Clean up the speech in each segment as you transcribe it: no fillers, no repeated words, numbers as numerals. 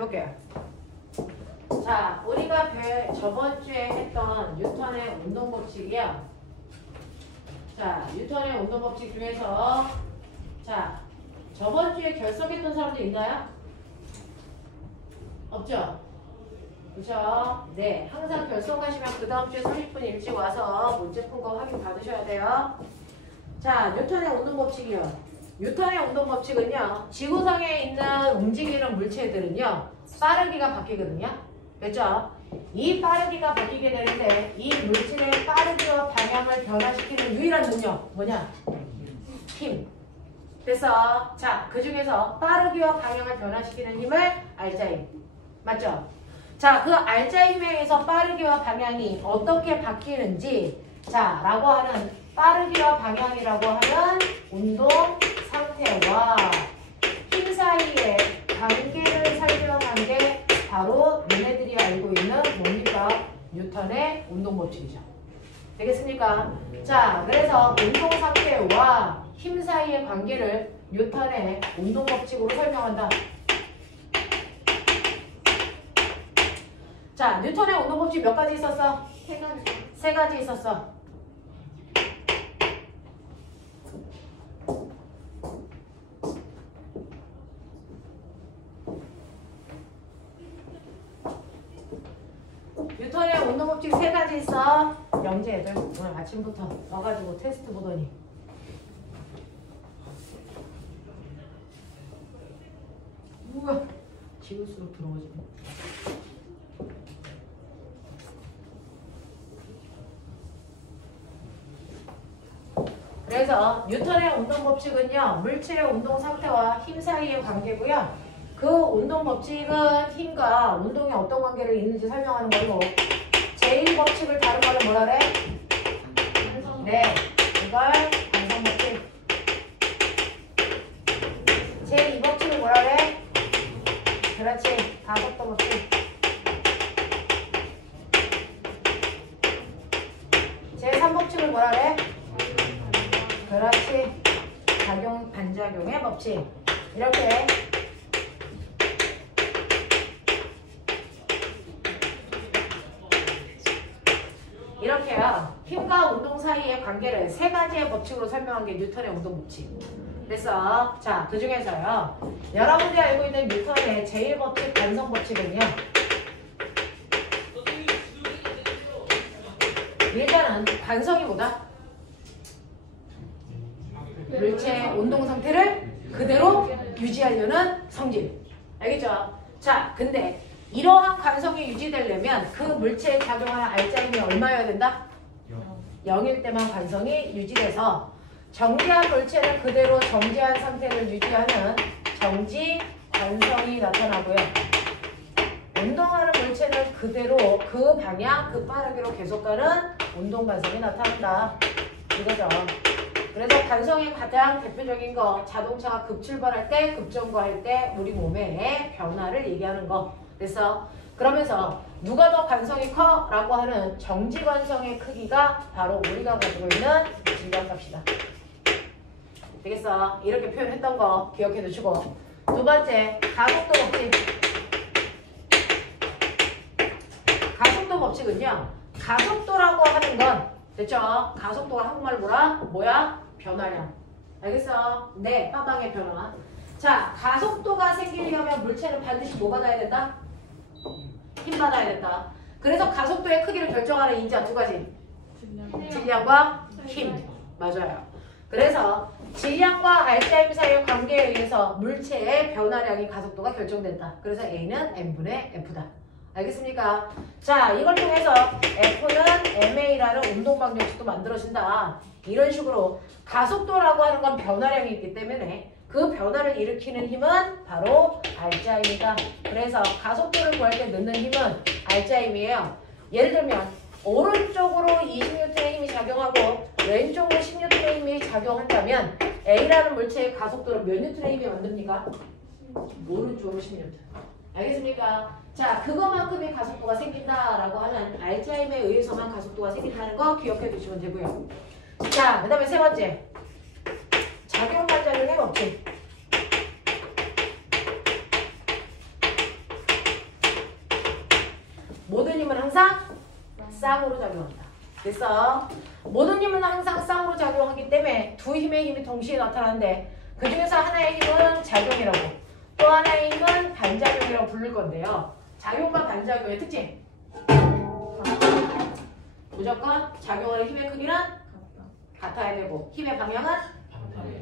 해볼게요. 자, 우리가 저번 주에 했던 뉴턴의 운동 법칙이요. 자, 뉴턴의 운동 법칙 중에서 자, 저번 주에 결석했던 사람들 있나요? 없죠? 그렇죠? 네, 항상 결석하시면 그 다음 주에 30분 일찍 와서 문제 푼 거 확인 받으셔야 돼요. 자, 뉴턴의 운동 법칙이요. 뉴턴의 운동 법칙은요, 지구상에 있는 움직이는 물체들은요, 빠르기가 바뀌거든요. 그렇죠? 이 빠르기가 바뀌게 되는데 이 물질의 빠르기와 방향을 변화시키는 유일한 능력 뭐냐? 힘. 그래서 자, 그 중에서 빠르기와 방향을 변화시키는 힘을 알자 힘. 맞죠? 자, 그 알자 힘에서 빠르기와 방향이 어떻게 바뀌는지 자, 라고 하는 빠르기와 방향이라고 하는 운동 상태와 힘 사이의 관계를 설명한 게 바로 너네들이 알고 있는 뭡니까? 뉴턴의 운동 법칙이죠. 되겠습니까? 자, 그래서 운동 상태와 힘 사이의 관계를 뉴턴의 운동 법칙으로 설명한다. 자, 뉴턴의 운동 법칙 몇 가지 있었어? 세 가지 있었어. 뉴턴의 운동 법칙 세 가지 있어. 영재 애들 오늘 아침부터 와가지고 테스트 보더니 우와 지울수록 들어오지. 그래서 뉴턴의 운동 법칙은요, 물질의 운동 상태와 힘 사이의 관계고요. 그 운동 법칙은 힘과 운동에 어떤 관계를 있는지 설명하는 거고, 제1법칙을 다른 거는 뭐라 그래? 네, 이걸 관성 법칙. 제2법칙을 뭐라 그래? 그렇지, 가속도 법칙. 제3법칙을 뭐라 그래? 그렇지, 작용 반작용의 법칙. 이렇게 이렇게요. 힘과 운동 사이의 관계를 세 가지의 법칙으로 설명한 게 뉴턴의 운동 법칙. 그래서 자, 그 중에서요. 여러분들이 알고 있는 뉴턴의 제1법칙 관성 법칙은요. 일단은 관성이 뭐다? 물체의 운동 상태를 그대로 유지하려는 성질. 알겠죠? 자, 근데 이러한 관성이 유지되려면 그 물체에 작용하는 알자 힘이 얼마여야 된다? 0일 때만 관성이 유지돼서 정지한 물체를 그대로 정지한 상태를 유지하는 정지 관성이 나타나고요. 운동하는 물체는 그대로 그 방향, 그 빠르기로 계속 가는 운동 관성이 나타난다. 이거죠. 그래서 관성의 가장 대표적인 거, 자동차가 급출발할 때, 급정거할 때 우리 몸의 변화를 얘기하는 거. 그래서 그러면서 누가 더 관성이 커? 라고 하는 정지 관성의 크기가 바로 우리가 가지고 있는 질량값이다. 되겠어? 이렇게 표현했던 거 기억해 두시고, 두 번째, 가속도 법칙. 가속도 법칙은요, 가속도라고 하는 건 됐죠? 가속도가 한국말로 뭐야? 변화량. 알겠어? 네, 빠방의 변화. 자, 가속도가 생기려면 물체는 반드시 뭐 받아야 된다? 힘 받아야 된다. 그래서 가속도의 크기를 결정하는 인자 두 가지. 질량과 힘. 맞아요. 그래서 질량과 알자 힘 사이의 관계에 의해서 물체의 변화량이 가속도가 결정된다. 그래서 A는 M분의 F다. 알겠습니까? 자, 이걸 통해서 F는 MA라는 운동방정식도 만들어진다. 이런 식으로 가속도라고 하는 건 변화량이 있기 때문에 그 변화를 일으키는 힘은 바로 알자 힘이다. 그래서 가속도를 구할 때 넣는 힘은 알자 힘이에요. 예를 들면 오른쪽으로 20N의 힘이 작용하고 왼쪽으로 10N의 힘이 작용한다면 A라는 물체의 가속도를 몇 N의 힘이 만듭니까? 오른쪽으로 10N. 알겠습니까? 자, 그거만큼의 가속도가 생긴다라고 하는 알자 힘에 의해서만 가속도가 생긴다는 거 기억해 두시면 되고요. 자, 그 다음에 세 번째. 작용 반작용의 법칙. 모든 힘은 항상 쌍으로 작용한다. 그래서 모든 힘은 항상 쌍으로 작용하기 때문에 두 힘의 힘이 동시에 나타나는데 그 중에서 하나의 힘은 작용이라고 또 하나의 힘은 반작용이라고 부를 건데요. 작용과 반작용의 특징. 무조건 작용하는 힘의 크기는 같아야 되고 힘의 방향은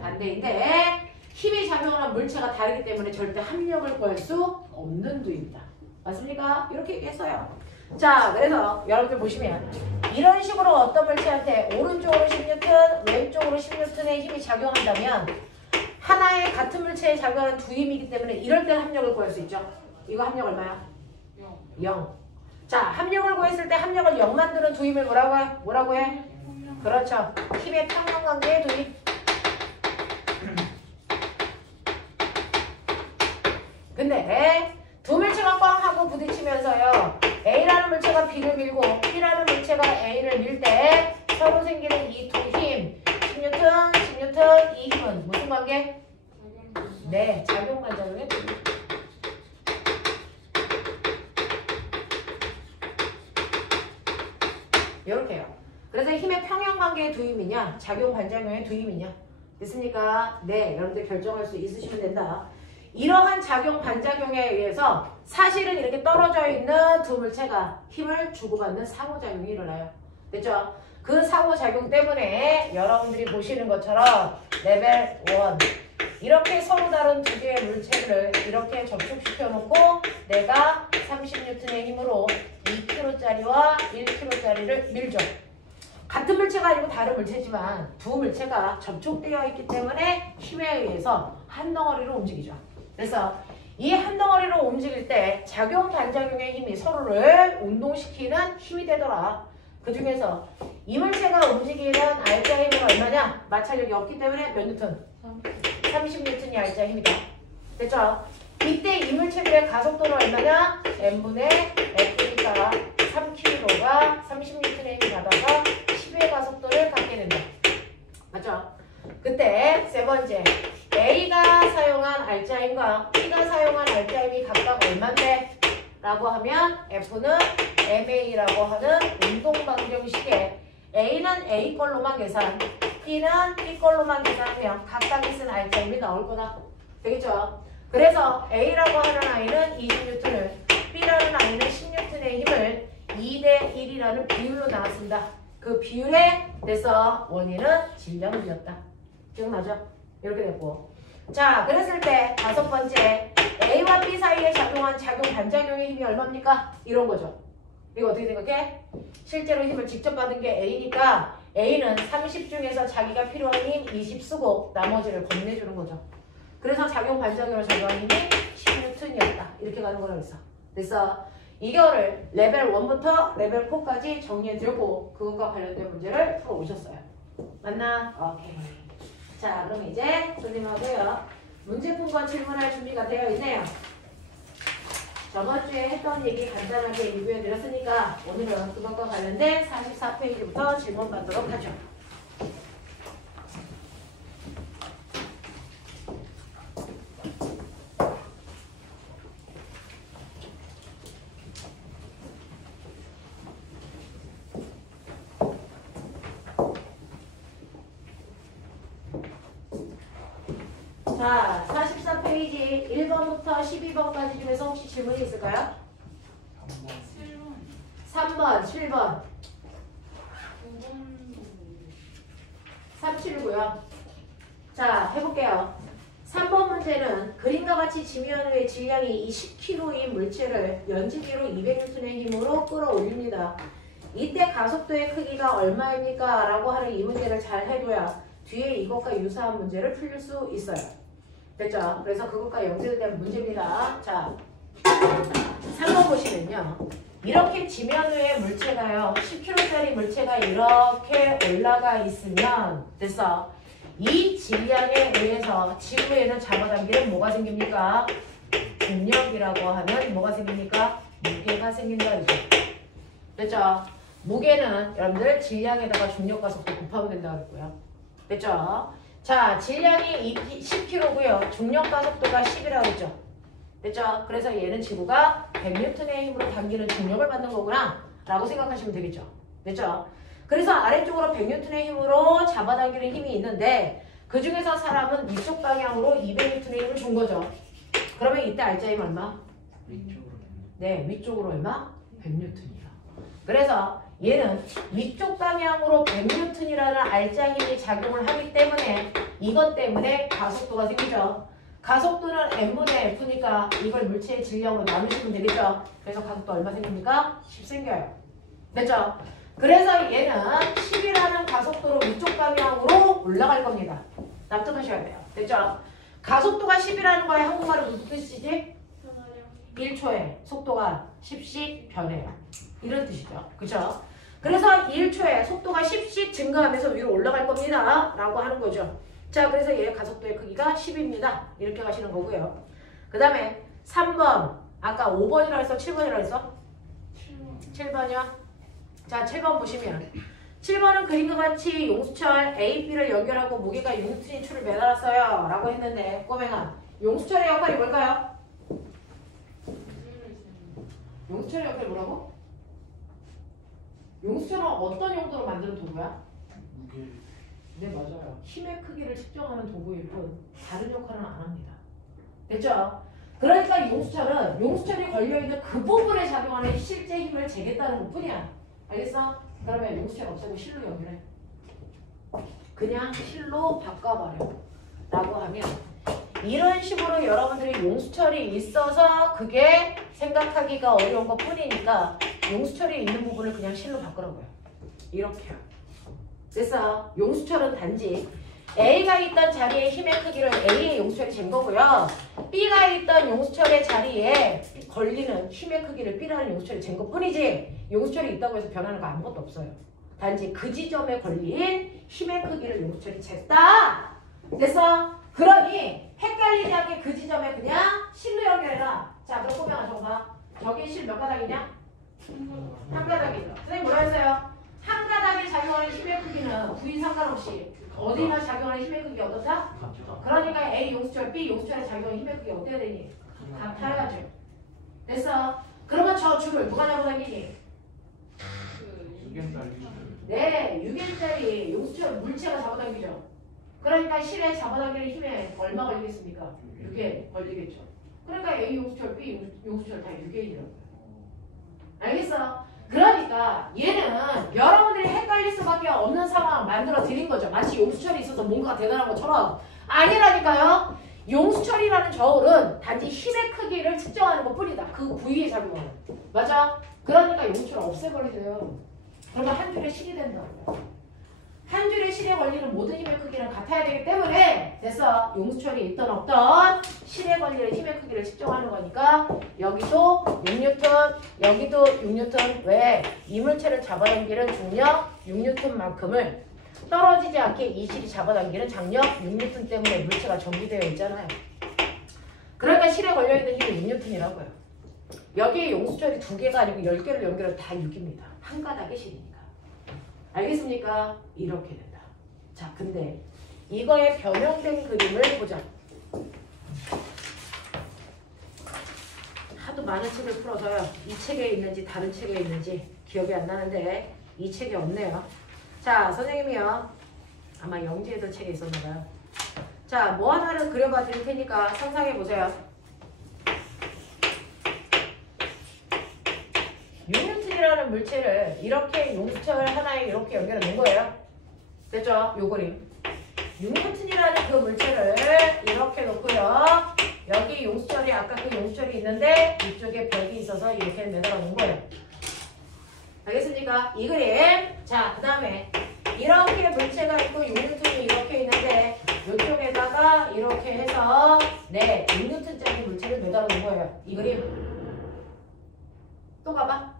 반대인데 힘이 작용하는 물체가 다르기 때문에 절대 합력을 구할 수 없는 두입니다. 맞습니까? 이렇게 얘기했어요. 자, 그래서 여러분들 보시면 이런 식으로 어떤 물체한테 오른쪽으로 10N, 왼쪽으로 10N의 힘이 작용한다면 하나의 같은 물체에 작용하는 두 힘이기 때문에 이럴 때 합력을 구할 수 있죠. 이거 합력 얼마야? 0. 자, 합력을 구했을 때 합력을 0 만드는 두 힘을 뭐라고 해? 뭐라고 해? 그렇죠. 힘의 평형관계의 두 힘. 근데 두 물체가 꽝 하고 부딪히면서요. A라는 물체가 B를 밀고 B라는 물체가 A를 밀 때 서로 생기는 이 두 힘 10N, 10N 이 힘은 무슨 관계? 네, 작용 반작용의 두 힘. 이렇게요. 그래서 힘의 평형관계의 두 힘이냐 작용 반작용의 두 힘이냐 됐습니까? 네, 여러분들 결정할 수 있으시면 된다. 이러한 작용 반작용에 의해서 사실은 이렇게 떨어져 있는 두 물체가 힘을 주고받는 상호작용이 일어나요. 됐죠? 그 상호작용 때문에 여러분들이 보시는 것처럼 레벨 1 이렇게 서로 다른 두 개의 물체를 이렇게 접촉시켜 놓고 내가 30N의 힘으로 2kg짜리와 1kg짜리를 밀죠. 같은 물체가 아니고 다른 물체지만 두 물체가 접촉되어 있기 때문에 힘에 의해서 한 덩어리로 움직이죠. 그래서 이 한 덩어리로 움직일 때 작용 반작용의 힘이 서로를 운동시키는 힘이 되더라. 그 중에서 이 물체가 움직이는 알자 힘은 얼마냐? 마찰력이 없기 때문에 몇 뉴턴? 30N이 알자 힘이다. 됐죠? 이때 이 물체들의 가속도는 얼마냐? n분의 f니까 3kg가 30N의 힘이 받아서 10의 가속도를 갖게 된다. 맞죠? 그때 세 번째 A가 사용한 알짜힘과 B가 사용한 알짜힘이 각각 얼만데? 라고 하면 F는 MA라고 하는 운동방정식에 A는 A 걸로만 계산, B는 B 걸로만 계산하면 각각이 쓴 알짜힘이 나올 거다. 되겠죠? 그래서 A라고 하는 아이는 20N을, B라는 아이는 10N의 힘을 2대 1이라는 비율로 나왔습니다. 그 비율에 대해서 원인은 질량비였다. 기억나죠? 이렇게 됐고. 자, 그랬을 때 다섯 번째 A와 B 사이에 작용한 작용 반작용의 힘이 얼마입니까? 이런 거죠. 이거 어떻게 생각해? 실제로 힘을 직접 받은 게 A니까 A는 30 중에서 자기가 필요한 힘 20 쓰고 나머지를 건네주는 거죠. 그래서 작용 반작용을 작용한 힘이 10N이었다. 이렇게 가는 거라고 했어. 그래서 이거를 레벨 1부터 레벨 4까지 정리해드렸고 그것과 관련된 문제를 풀어오셨어요. 맞나? 오케이. 자, 그럼 이제 선생님하고요. 문제푼과 질문할 준비가 되어 있네요. 저번 주에 했던 얘기 간단하게 리뷰해드렸으니까 오늘은 그것과 관련된 44페이지부터 질문 받도록 하죠. 자, 44페이지 1번부터 12번까지 중에서 혹시 질문이 있을까요? 3번, 7번. 37고요. 자, 해볼게요. 3번 문제는 그림과 같이 지면의 질량이 20kg인 물체를 연지기로 200N의 힘으로 끌어올립니다. 이때 가속도의 크기가 얼마입니까? 라고 하는 이 문제를 잘 해줘야 뒤에 이것과 유사한 문제를 풀릴 수 있어요. 됐죠? 그래서 그것과 연결된 문제입니다. 자, 3번 보시면요. 이렇게 지면 위에 물체가요. 10kg짜리 물체가 이렇게 올라가 있으면 됐어. 이 질량에 의해서 지구에는 잡아당기는 뭐가 생깁니까? 중력이라고 하는 뭐가 생깁니까? 무게가 생긴다. 이죠. 됐죠? 무게는 여러분들 질량에다가 중력과 속도 곱하면 된다고 했고요. 됐죠? 자, 질량이 10kg고요. 중력과 속도가 10이라고 했죠. 됐죠? 그래서 얘는 지구가 100N의 힘으로 당기는 중력을 받는 거구나 라고 생각하시면 되겠죠? 됐죠? 그래서 아래쪽으로 100N의 힘으로 잡아당기는 힘이 있는데 그 중에서 사람은 위쪽 방향으로 200N의 힘을 준 거죠. 그러면 이때 알짜 힘 얼마? 위쪽으로. 네, 위쪽으로 얼마? 100N이야. 그래서 얘는 위쪽 방향으로 100N이라는 알짜 힘이 작용을 하기 때문에 이것 때문에 가속도가 생기죠. 가속도는 m분의 f니까 이걸 물체의 질량으로 나누시면 되겠죠. 그래서 가속도 얼마 생깁니까? 10 생겨요. 됐죠? 그래서 얘는 10이라는 가속도로 위쪽 방향으로 올라갈 겁니다. 납득하셔야 돼요. 됐죠? 가속도가 10이라는 거에 한국말은 무슨 뜻이지? 1초에 속도가 10씩 변해요. 이런 뜻이죠. 그죠? 그래서 1초에 속도가 10씩 증가하면서 위로 올라갈 겁니다. 라고 하는 거죠. 자, 그래서 얘의 가속도의 크기가 10입니다. 이렇게 가시는 거고요. 그 다음에 3번. 아까 5번이라고 했어? 7번이라고 했어? 7번이요? 자, 7번 보시면 7번은 그림과 같이 용수철 A, B를 연결하고 무게가 6N인 줄을 매달았어요. 라고 했는데 꼬맹아, 용수철의 역할이 뭘까요? 용수철의 역할이 뭐라고? 용수철은 어떤 용도로 만드는 도구야? 무게. 네, 맞아요. 힘의 크기를 측정하는 도구일 뿐 다른 역할은 안 합니다. 됐죠? 그러니까 용수철은 용수철이 걸려있는 그 부분에 작용하는 실제 힘을 재겠다는 것 뿐이야. 알겠어? 그러면 용수철 없애고 실로 연결해. 그냥 실로 바꿔버려. 라고 하면 이런 식으로 여러분들이 용수철이 있어서 그게 생각하기가 어려운 것 뿐이니까 용수철이 있는 부분을 그냥 실로 바꾸라고요. 이렇게요. 그래서 용수철은 단지 A가 있던 자리의 힘의 크기를 A의 용수철이 잰 거고요. B가 있던 용수철의 자리에 걸리는 힘의 크기를 B라는 용수철이 잰 것 뿐이지 용수철이 있다고 해서 변하는 거 아무것도 없어요. 단지 그 지점에 걸린 힘의 크기를 용수철이 쟀다. 됐어? 그러니 헷갈리지 않게 그 지점에 그냥 실로 연결해라. 자, 그럼 꼬명아 저거 봐. 저기 실 몇 가닥이냐? 한 가닥이죠. 선생님 뭐라 했어요? 한 가닥에 작용하는 힘의 크기는 부위 상관없이 어디나 작용하는 힘의 크기가 어떻다? 그러니까 A 용수철, B 용수철에 작용하는 힘의 크기가 어때야 되니? 같아야죠. 됐어? 그러면 저 줄을 누가 잡아당기니? 6N짜리. 네, 6N짜리 용수철 물체가 잡아당기죠. 그러니까 실에 잡아당기는 힘에 얼마 걸리겠습니까? 6N 걸리겠죠. 그러니까 A 용수철, B 용수철 다 6N이라고요. 알겠어? 그러니까 얘는 여러분들이 헷갈릴 수밖에 없는 상황을 만들어 드린 거죠. 마치 용수철이 있어서 뭔가 대단한 것처럼. 아니라니까요. 용수철이라는 저울은 단지 힘의 크기를 측정하는 것 뿐이다. 그 부위에 작용하는. 맞아? 그러니까 용수철을 없애버리세요. 그러면 한 줄에 실이 된다고요. 한 줄의 실에 걸리는 모든 힘의 크기는 같아야 되기 때문에 됐어. 용수철이 있던 없던 실에 걸리는 힘의 크기를 측정하는 거니까 여기도 6N, 여기도 6N. 왜? 이물체를 잡아당기는 중력 6N만큼을 떨어지지 않게 이 실이 잡아당기는 장력 6N 때문에 물체가 전기되어 있잖아요. 그러니까 실에 걸려있는 힘이 6N이라고요. 여기에 용수철이 2개가 아니고 10개를 연결해도 다 6입니다. 한 가닥의 실이니까. 알겠습니까? 이렇게 된다. 자, 근데 이거의 변형된 그림을 보자. 하도 많은 책을 풀어서요. 이 책에 있는지 다른 책에 있는지 기억이 안 나는데 이 책에 없네요. 자, 선생님이요. 아마 영재애들 책에 있었나 봐요. 자, 뭐 하나를 그려봐 드릴 테니까 상상해 보세요. 6N이라는 물체를 이렇게 용수철 하나에 이렇게 연결해 놓은 거예요. 됐죠? 요 그림. 6N이라는 그 물체를 이렇게 놓고요. 여기 용수철이 아까 그 용수철이 있는데 이쪽에 벽이 있어서 이렇게 매달아 놓은 거예요. 알겠습니까? 이 그림. 자, 그 다음에 이렇게 물체가 있고 6N이 이렇게 있는데 이쪽에다가 이렇게 해서 네, 6N짜리 물체를 매달아 놓은 거예요. 이 그림. 또 가봐.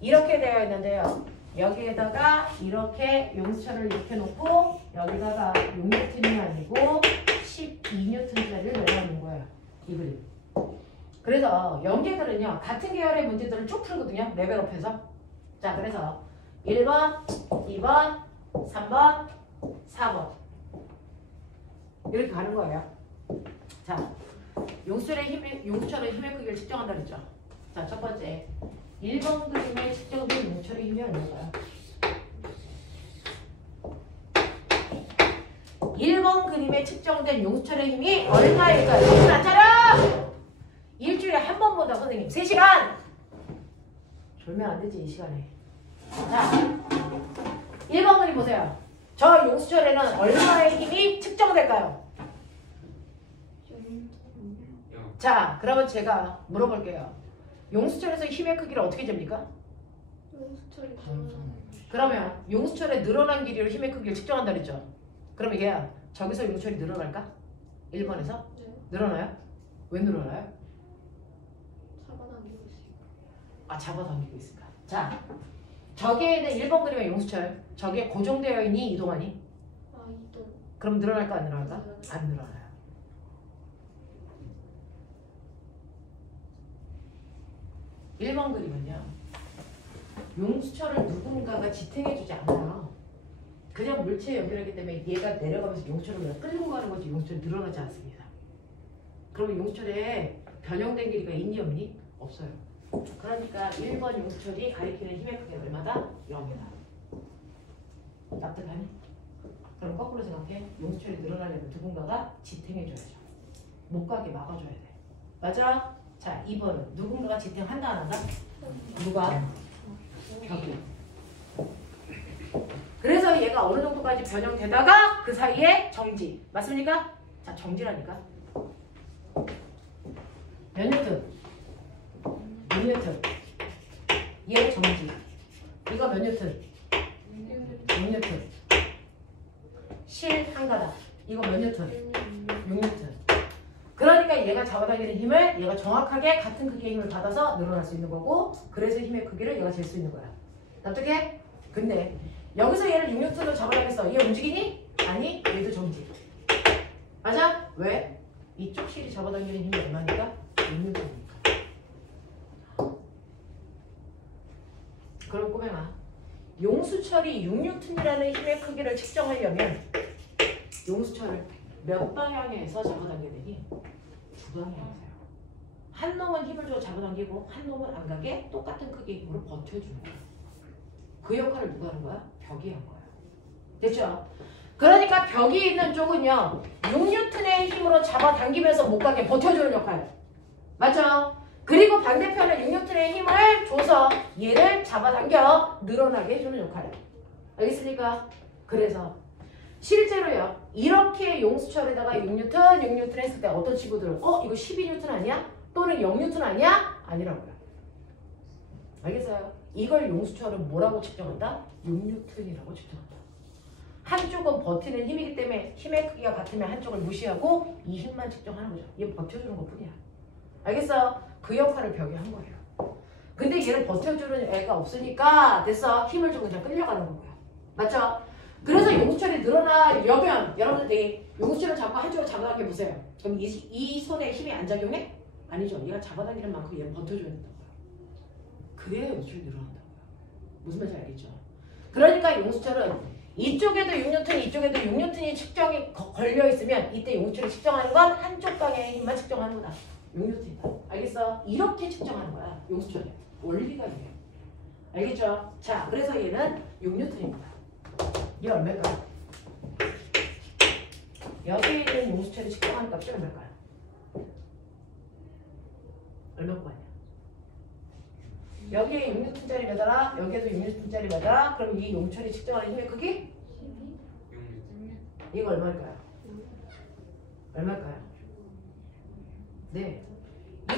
이렇게 되어 있는데요. 여기에다가 이렇게 용수철을 이렇게 놓고 여기다가 6N이 아니고 12N짜리를 내려놓는 거예요. 이 그림. 그래서 영재들은요. 같은 계열의 문제들을 쭉 풀거든요. 레벨업해서. 자, 그래서 1번, 2번, 3번, 4번 이렇게 가는 거예요. 자, 용수철의 힘의 크기를 측정한다 그랬죠. 자, 첫 번째. 1번 그림에 측정된 용수철의 힘이 얼마일까요? 1번 그림에 측정된 용수철의 힘이 얼마일까요? 정신 안 차려! 일주일에 한 번 보다 선생님. 3시간! 졸면 안 되지, 이 시간에. 자, 1번 그림 보세요. 저 용수철에는 얼마의 힘이 측정될까요? 자, 그러면 제가 물어볼게요. 용수철에서 힘의 크기를 어떻게 잽니까? 용수철이 그러면 용수철의 늘어난 길이로 힘의 크기를 측정한다 그랬죠? 그러면 얘야, 저기서 용수철이 늘어날까? 1번에서? 네. 늘어나요? 왜 늘어나요? 잡아당기고 있어요. 아, 잡아당기고 있을까? 자, 저기에는 1번 그림의 용수철, 저기에 고정되어 있니? 이동하니? 아, 이동. 그럼 늘어날까? 안 늘어날까? 안 늘어나요. 1번 그림은요, 용수철을 누군가가 지탱해주지 않아요. 그냥 물체에 연결하기 때문에 얘가 내려가면서 용수철을 그냥 끌고 가는 거지 용수철이 늘어나지 않습니다. 그러면 용수철에 변형된 길이가 있니 없니? 없어요. 그러니까 1번 용수철이 가리키는 힘의 크기가 얼마다? 0이다. 납득하니? 그럼 거꾸로 생각해. 용수철이 늘어나려면 누군가가 지탱해줘야죠. 못 가게 막아줘야 돼. 맞아? 자, 2번은 누군가가 지탱한다 안 한다? 누가? 벽이. 그래서 얘가 어느 정도까지 변형되다가 그 사이에 정지. 맞습니까? 자, 정지라니까. 몇 뉴턴? 6뉴턴. 얘 정지. 이거 몇 뉴턴? 6뉴턴. 실 한 가닥. 이거 몇 뉴턴? 6뉴턴. 그러니까 얘가 잡아당기는 힘을 얘가 정확하게 같은 크기의 힘을 받아서 늘어날 수 있는 거고, 그래서 힘의 크기를 얘가 잴 수 있는 거야. 납득해? 근데 여기서 얘를 6뉴턴으로 잡아당겼어. 얘 움직이니? 아니, 얘도 정지. 맞아? 왜? 이쪽 실이 잡아당기는 힘이 얼마니까? 6뉴턴이니까. 그럼 꼬맹아, 용수철이 6뉴턴이라는 힘의 크기를 측정하려면 용수철을 몇 방향에서 잡아당기느니? 두 방향에서요. 한 놈은 힘을 줘 잡아당기고 한 놈은 안 가게 똑같은 크기의 힘으로 버텨주는 거야. 그 역할을 누가 하는 거야? 벽이 한 거야. 됐죠? 그러니까 벽이 있는 쪽은요, 6뉴턴의 힘으로 잡아당기면서 못 가게 버텨주는 역할. 맞죠? 그리고 반대편은 6뉴턴의 힘을 줘서 얘를 잡아당겨 늘어나게 해주는 역할. 알겠습니까? 그래서 실제로요, 이렇게 용수철에다가 6뉴턴 했을 때 어떤 친구들은 이거 12뉴턴 아니야? 또는 0뉴턴 아니야? 아니라고요. 알겠어요? 이걸 용수철은 뭐라고 측정한다? 6뉴턴이라고 측정한다. 한쪽은 버티는 힘이기 때문에 힘의 크기가 같으면 한쪽을 무시하고 이 힘만 측정하는 거죠. 얘 버텨주는 것 뿐이야. 알겠어? 그 역할을 벽이 한 거예요. 근데 얘는 버텨주는 애가 없으니까 됐어. 힘을 주고 그냥 끌려가는 거고요. 맞죠? 그래서 용수철이 늘어나려면 여러분들이 용수철을 잡고 한쪽으로 잡아당겨 보세요. 그럼 이 손에 힘이 안 작용해? 아니죠. 얘가 잡아당기는 만큼 얘는 버텨줘야 된다고요. 그래야 용수철이 늘어난다고요. 무슨 말인지 알겠죠? 그러니까 용수철은 이쪽에도 6뉴턴, 이쪽에도 6뉴턴이 측정이 걸려있으면 이때 용수철이 측정하는 건 한쪽 방향의 힘만 측정하는 거다. 6뉴턴이다. 알겠어? 이렇게 측정하는 거야. 용수철이. 원리가 이래요. 알겠죠? 자, 그래서 얘는 6뉴턴입니다. 이게 얼마일까요? 여기에 있는 용수철이 측정하는 값이 얼마일까요? 얼마일 거 아니야? 여기에 6뉴턴짜리 매달아, 여기에도 6뉴턴짜리 매달아. 그럼 이 용수철이 측정하는 힘의 크기? 12. 이거 얼마일까요? 얼마일까요? 네.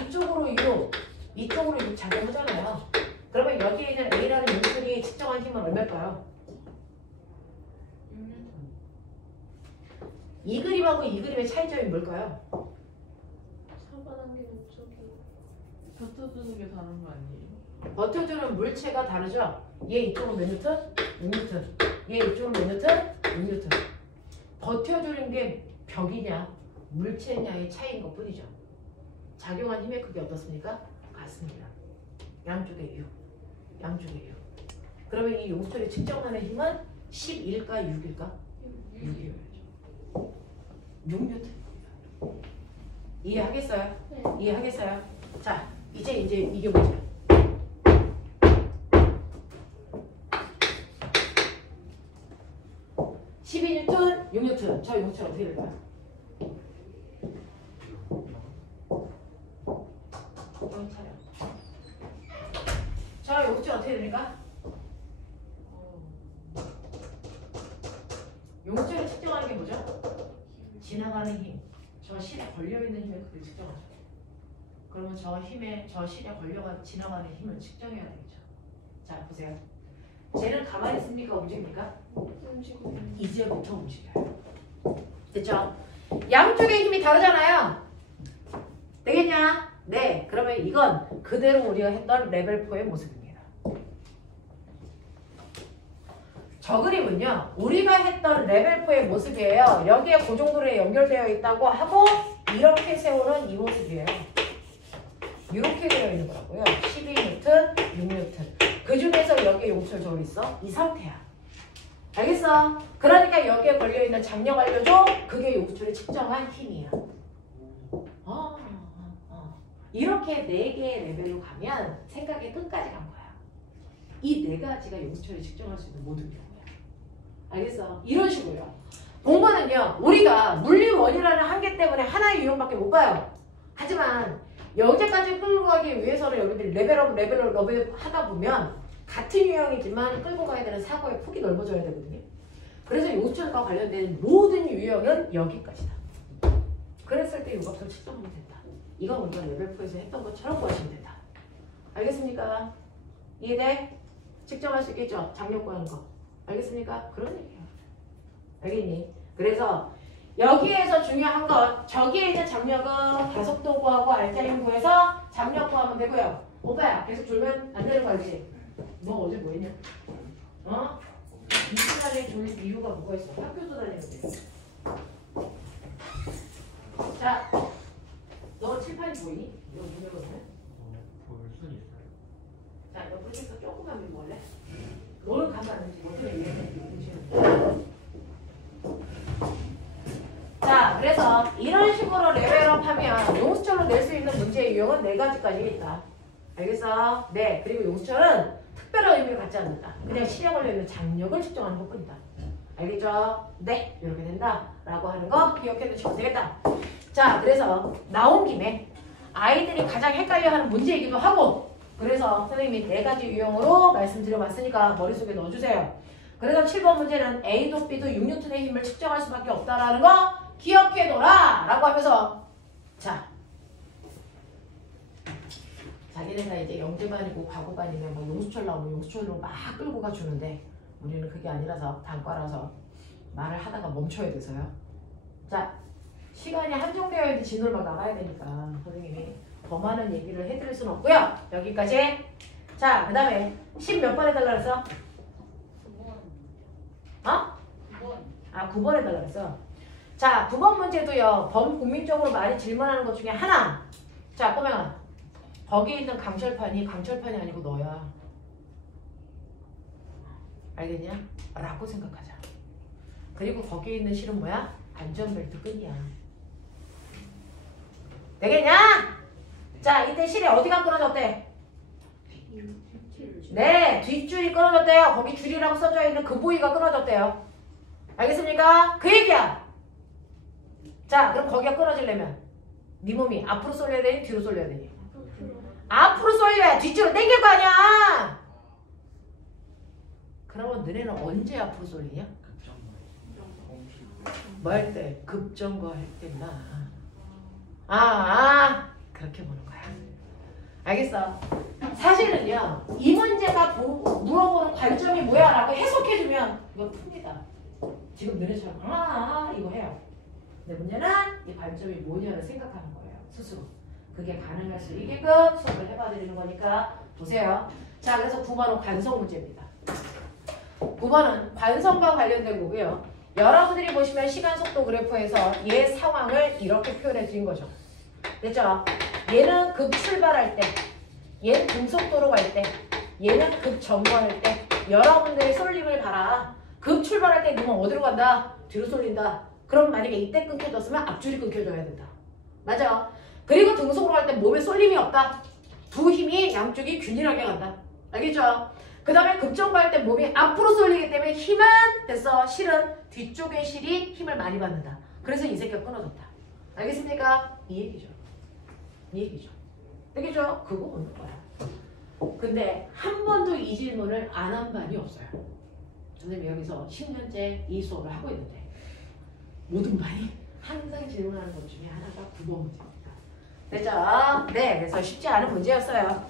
이쪽으로 6, 이쪽으로 6 작용하잖아요. 그러면 여기에 있는 A라는 용수철이 측정한 힘은 얼마일까요? 이 그림하고 이 그림의 차이점이 뭘까요? 잡아당기는 쪽이 버텨주는 게 다른 거 아니에요? 버텨주는 물체가 다르죠? 얘 이쪽은 몇 뉴턴? 6뉴턴. 얘 이쪽은 몇 뉴턴? 6뉴턴. 버텨주는 게 벽이냐 물체냐의 차이인 것 뿐이죠. 작용한 힘의 크기 어떻습니까? 같습니다. 양쪽의 6. 양쪽의 6. 그러면 이 용수철이 측정하는 힘은 11일까 6일까? 6이어야죠. 6뉴턴입니다. 이해하겠어요? 네. 이해하겠어요? 자, 이제 이겨보자. 12N, 6N. 저 용처 어떻게 될까요? 자, 용처 어떻게 됩니까? 용처를 측정하는 게 뭐죠? 지나가는 힘. 저 실에 걸려있는 힘을 그걸 측정하죠. 그러면 저 실에 지나가는 힘을 측정해야 되겠죠. 자, 보세요. 쟤는 가만히 있습니까? 움직입니까? 움직이고. 이제부터 움직여요. 됐죠? 양쪽의 힘이 다르잖아요. 되겠냐? 네. 그러면 이건 그대로 우리가 했던 레벨 4의 모습입니다. 저 그림은요. 우리가 했던 레벨 4의 모습이에요. 여기에 그 정도로 연결되어 있다고 하고 이렇게 세우는 이 모습이에요. 이렇게 되어 있는 거라고요. 12N, 6N. 그 중에서 여기에 용철 저울 있어? 이 상태야. 알겠어? 그러니까 여기에 걸려있는 장력 알려줘? 그게 용철이 측정한 힘이야. 이렇게 4개의 레벨로 가면 생각의 끝까지 간 거야. 이 4가지가 용철이 측정할 수 있는 모든 경우야. 알겠어? 이런 식으로요. 공부는요. 우리가 물리원이라는 한계 때문에 하나의 유형밖에 못 봐요. 하지만 여기까지 끌고 가기 위해서는 여러분들이 레벨업 하다 보면 같은 유형이지만 끌고 가야 되는 사고의 폭이 넓어져야 되거든요. 그래서 용철과 관련된 모든 유형은 여기까지다. 그랬을 때 요값을 측정하면 된다. 이건 우리가 레벨 4에서 했던 것처럼 구하시면 된다. 알겠습니까? 이해돼? 측정할 수 있겠죠? 장력 구하는 거. 알겠습니까? 그런 얘기예요. 알겠니? 그래서 여기에서 중요한 건 저기에 있는 장력은 가속도 구하고 알타임 구해서 장력 구하면 되고요. 오빠야 계속 졸면 안 되는 거 알지? 너 어제 뭐 했냐? 이 시간에 졸 이유가 뭐가 있어? 학교도 다니는데. 자, 너 칠판이 보이니? 이거 보내거든. 볼 순 있어요. 자, 너 그렇게 해서 조금만 밀고 올래? 너는 가면 안 되지. 어떻게 이해해? 자, 그래서 이런 식으로 레벨업 하면 용수철로 낼 수 있는 문제의 유형은 4가지까지 있다. 알겠어? 네. 그리고 용수철은 특별한 의미를 갖지 않는다. 그냥 실에 걸려있는 장력을 측정하는 것뿐이다. 알겠죠? 네. 이렇게 된다. 라고 하는 거 기억해 두시면 되겠다. 자, 그래서 나온 김에 아이들이 가장 헷갈려하는 문제이기도 하고 그래서 선생님이 4가지 유형으로 말씀드려봤으니까 머릿속에 넣어주세요. 그래서 7번 문제는 A도 B도 6N의 힘을 측정할 수밖에 없다라는 거 기억해둬라 라고 하면서 자 자기네가 이제 영재반이고 과고반이면 뭐 용수철 나오면 용수철로 막 끌고 가주는데 우리는 그게 아니라서 단과라서 말을 하다가 멈춰야 돼서요. 자 시간이 한정되어 있는데 진도를 막 나가야 되니까 선생님이 더 많은 얘기를 해드릴 수는 없고요. 여기까지. 자 그 다음에 10 몇 번 해달라 그랬어? 9번. 9번 해달라 그랬어. 자 9번 문제도요. 범국민적으로 많이 질문하는 것 중에 하나. 자 꼬맹아 거기 있는 강철판이 아니고 너야. 알겠냐? 라고 생각하자. 그리고 거기에 있는 실은 뭐야? 안전벨트 끈이야. 되겠냐? 자 이때 실이 어디가 끊어졌대? 네 뒷줄이 끊어졌대요. 거기 줄이라고 써져 있는 그 부위가 끊어졌대요. 알겠습니까? 그 얘기야. 자 그럼 거기가 끊어지려면 네 몸이 앞으로 쏠려야 되니 뒤로 쏠려야 되니? 앞으로 쏠려야 뒷줄을 당길 거 아니야. 그러면 너네는 언제 앞으로 쏠리냐? 뭐 할 때? 급정거 할 때나. 그렇게 보는 거야. 알겠어? 사실은요 이 문제가 물어보는 관점이 뭐야 라고 해석해주면 이거 풉니다. 지금 너네처럼 이거 해요. 근데 문제는 이 관점이 뭐냐를 생각하는 거예요. 스스로. 그게 가능할 수 있게끔 수업을 해봐드리는 거니까 보세요. 자 그래서 9번은 관성 문제입니다. 9번은 관성과 관련된 거고요. 여러분들이 보시면 시간 속도 그래프에서 얘 상황을 이렇게 표현해 드린 거죠. 됐죠? 얘는 급 출발할 때, 얘는 등속도로 갈 때, 얘는 급 점거할 때 여러분들의 쏠림을 봐라. 급 출발할 때 그러면 어디로 간다? 뒤로 쏠린다. 그럼 만약에 이때 끊겨졌으면 앞줄이 끊겨져야 된다. 맞아. 그리고 등속으로 갈 때 몸에 쏠림이 없다. 두 힘이 양쪽이 균일하게 간다. 알겠죠? 그 다음에 급정거할 때 몸이 앞으로 쏠리기 때문에 힘은 됐어. 실은 뒤쪽의 실이 힘을 많이 받는다. 그래서 이 새끼가 끊어졌다. 알겠습니까? 이 얘기죠. 이 얘기죠. 알겠죠? 그거 오는 거야. 근데 한 번도 이 질문을 안 한 반이 없어요. 선생님 여기서 10년째 이 수업을 하고 있는데 모든 반이 항상 질문하는 것 중에 하나가 9번 문제입니다. 됐죠? 네, 그래서 쉽지 않은 문제였어요.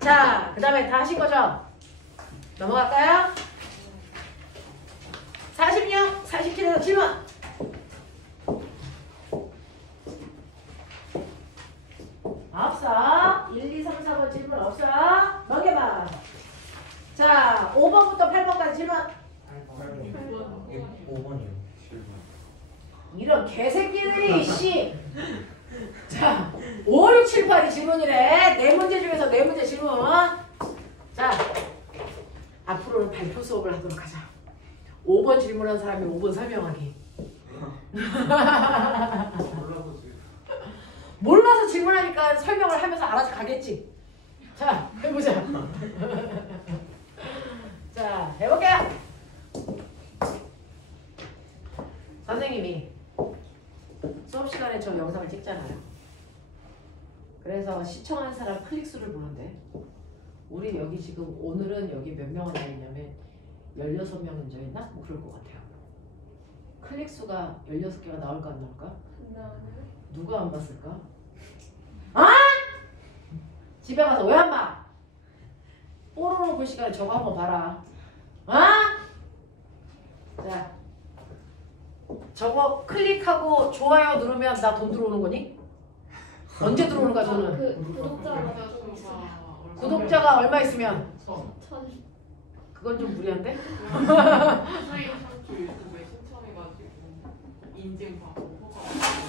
자, 그 다음에 다 하신 거죠? 넘어갈까요? 46, 47에서 질문. 없어. 1, 2, 3, 4번 질문 없어. 넘겨봐. 자, 5번부터 8번까지 질문. 5번이요. 이런 개새끼들이 씨. 자, 5, 6, 7, 8이 질문이래. 네 문제 중에서 네 문제 질문. 자, 앞으로는 발표 수업을 하도록 하자. 5번 질문한 사람이 5번 설명하기. 몰라서 질문하니까 설명을 하면서 알아서 가겠지. 자, 해보자. 자, 해볼게요. 선생님이 수업 시간에 저 영상을 찍잖아요. 그래서 시청한 사람 클릭수를 보는데 우리 여기 지금 오늘은 여기 몇 명 앉아 있냐면 16명 앉아 있나? 뭐 그럴 것 같아요. 클릭수가 16개가 나올까 안 나올까? 누가 안 봤을까? 아! 집에 가서 왜 안 봐? 뽀로로 볼 시간에 저거 한번 봐라. 아! 자, 저거 클릭하고 좋아요 누르면 나 돈 들어오는 거니? 언제 들어오는 거야 저는? 그 구독자가 좀 있어요. 구독자가 얼마 있으면? 천. 그건 좀 무리한데? 수익 창출 유튜브에 신청해가지고 인증받고 허가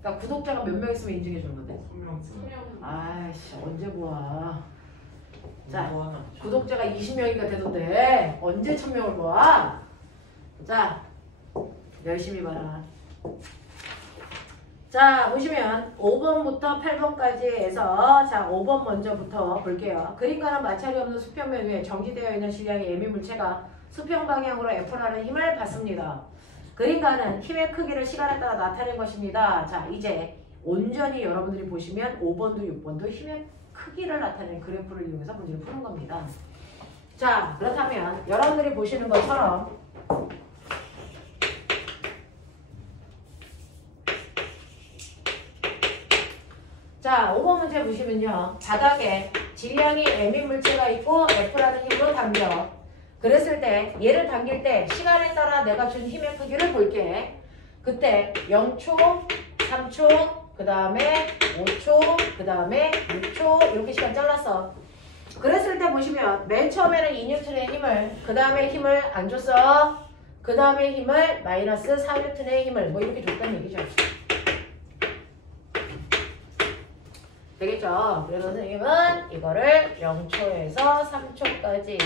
그러니까 구독자가 몇 명 있으면 인증해 주는 건데? 소명 아이씨 언제 보아. 자, 자, 구독자가 20명이가 되던데 언제 1000명을 보아? 자, 열심히 봐라. 자, 보시면 5번부터 8번까지 해서 자 5번 먼저부터 볼게요. 그림과는 마찰이 없는 수평면 위에 정지되어 있는 질량의 애미물체가 수평 방향으로 F라는 힘을 받습니다. 그림과는 힘의 크기를 시간에 따라 나타낸 것입니다. 자, 이제 온전히 여러분들이 보시면 5번도 6번도 힘의 크기를 나타내는 그래프를 이용해서 문제를 푸는 겁니다. 자, 그렇다면 여러분들이 보시는 것처럼 자, 5번 문제 보시면요. 바닥에 질량이 M인 물체가 있고 F라는 힘으로 당겨. 그랬을 때 얘를 당길 때 시간에 따라 내가 준 힘의 크기를 볼게. 그때 0초, 3초, 그 다음에 5초, 그 다음에 6초 이렇게 시간 잘랐어. 그랬을 때 보시면 맨 처음에는 2N의 힘을 그 다음에 힘을 안 줬어. 그 다음에 힘을 마이너스 4N의 힘을 뭐 이렇게 줬다는 얘기죠. 되겠죠? 그래서 선생님은 이거를 0초에서 3초까지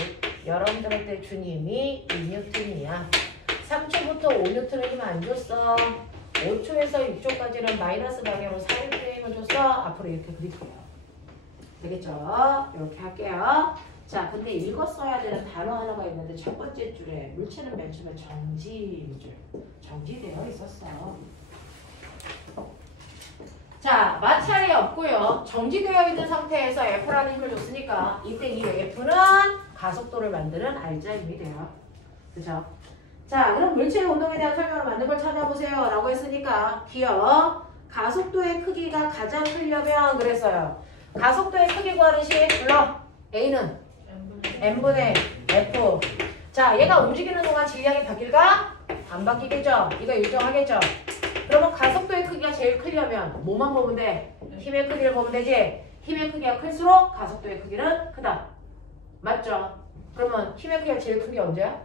여러분들한테 준 힘이 2N이야. 3초부터 5N의 힘을 안 줬어. 5초에서 6초까지는 마이너스 방향으로 4N의 힘을 줬어. 앞으로 이렇게 그릴게요. 되겠죠? 이렇게 할게요. 자, 근데 읽었어야 되는 단어 하나가 있는데 첫 번째 줄에 물체는 맨 처음에 정지줄. 정지되어 있었어. 자, 마찰이 없고요. 정지되어 있는 상태에서 F라는 힘을 줬으니까 이때 이 F는 가속도를 만드는 알자 힘이 돼요. 그죠? 자, 그럼 물체의 운동에 대한 설명을 맞는 걸 찾아보세요. 라고 했으니까 기억. 가속도의 크기가 가장 크려면 그랬어요. 가속도의 크기 구하는 식 불러. A는 N분의 F. 자, 얘가 움직이는 동안 질량이 바뀔까? 안 바뀌겠죠? 이거 일정하겠죠? 그러면 가속도의 크기가 제일 크려면 뭐만 보면 돼? 힘의 크기를 보면 되지? 힘의 크기가 클수록 가속도의 크기는 크다. 맞죠? 그러면 힘의 크기가 제일 큰 게 언제야?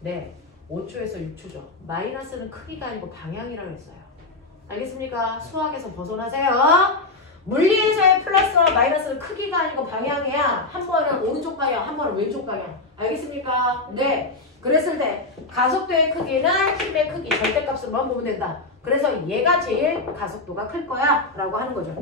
네, 5초에서 6초죠. 마이너스는 크기가 아니고 방향이라고 했어요. 알겠습니까? 수학에서 벗어나세요. 물리에서의 플러스와 마이너스는 크기가 아니고 방향이야. 한 번은 오른쪽 방향, 한 번은 왼쪽 방향. 알겠습니까? 네. 그랬을 때 가속도의 크기는 힘의 크기 절대값으로만 보면 된다. 그래서 얘가 제일 가속도가 클 거야 라고 하는 거죠.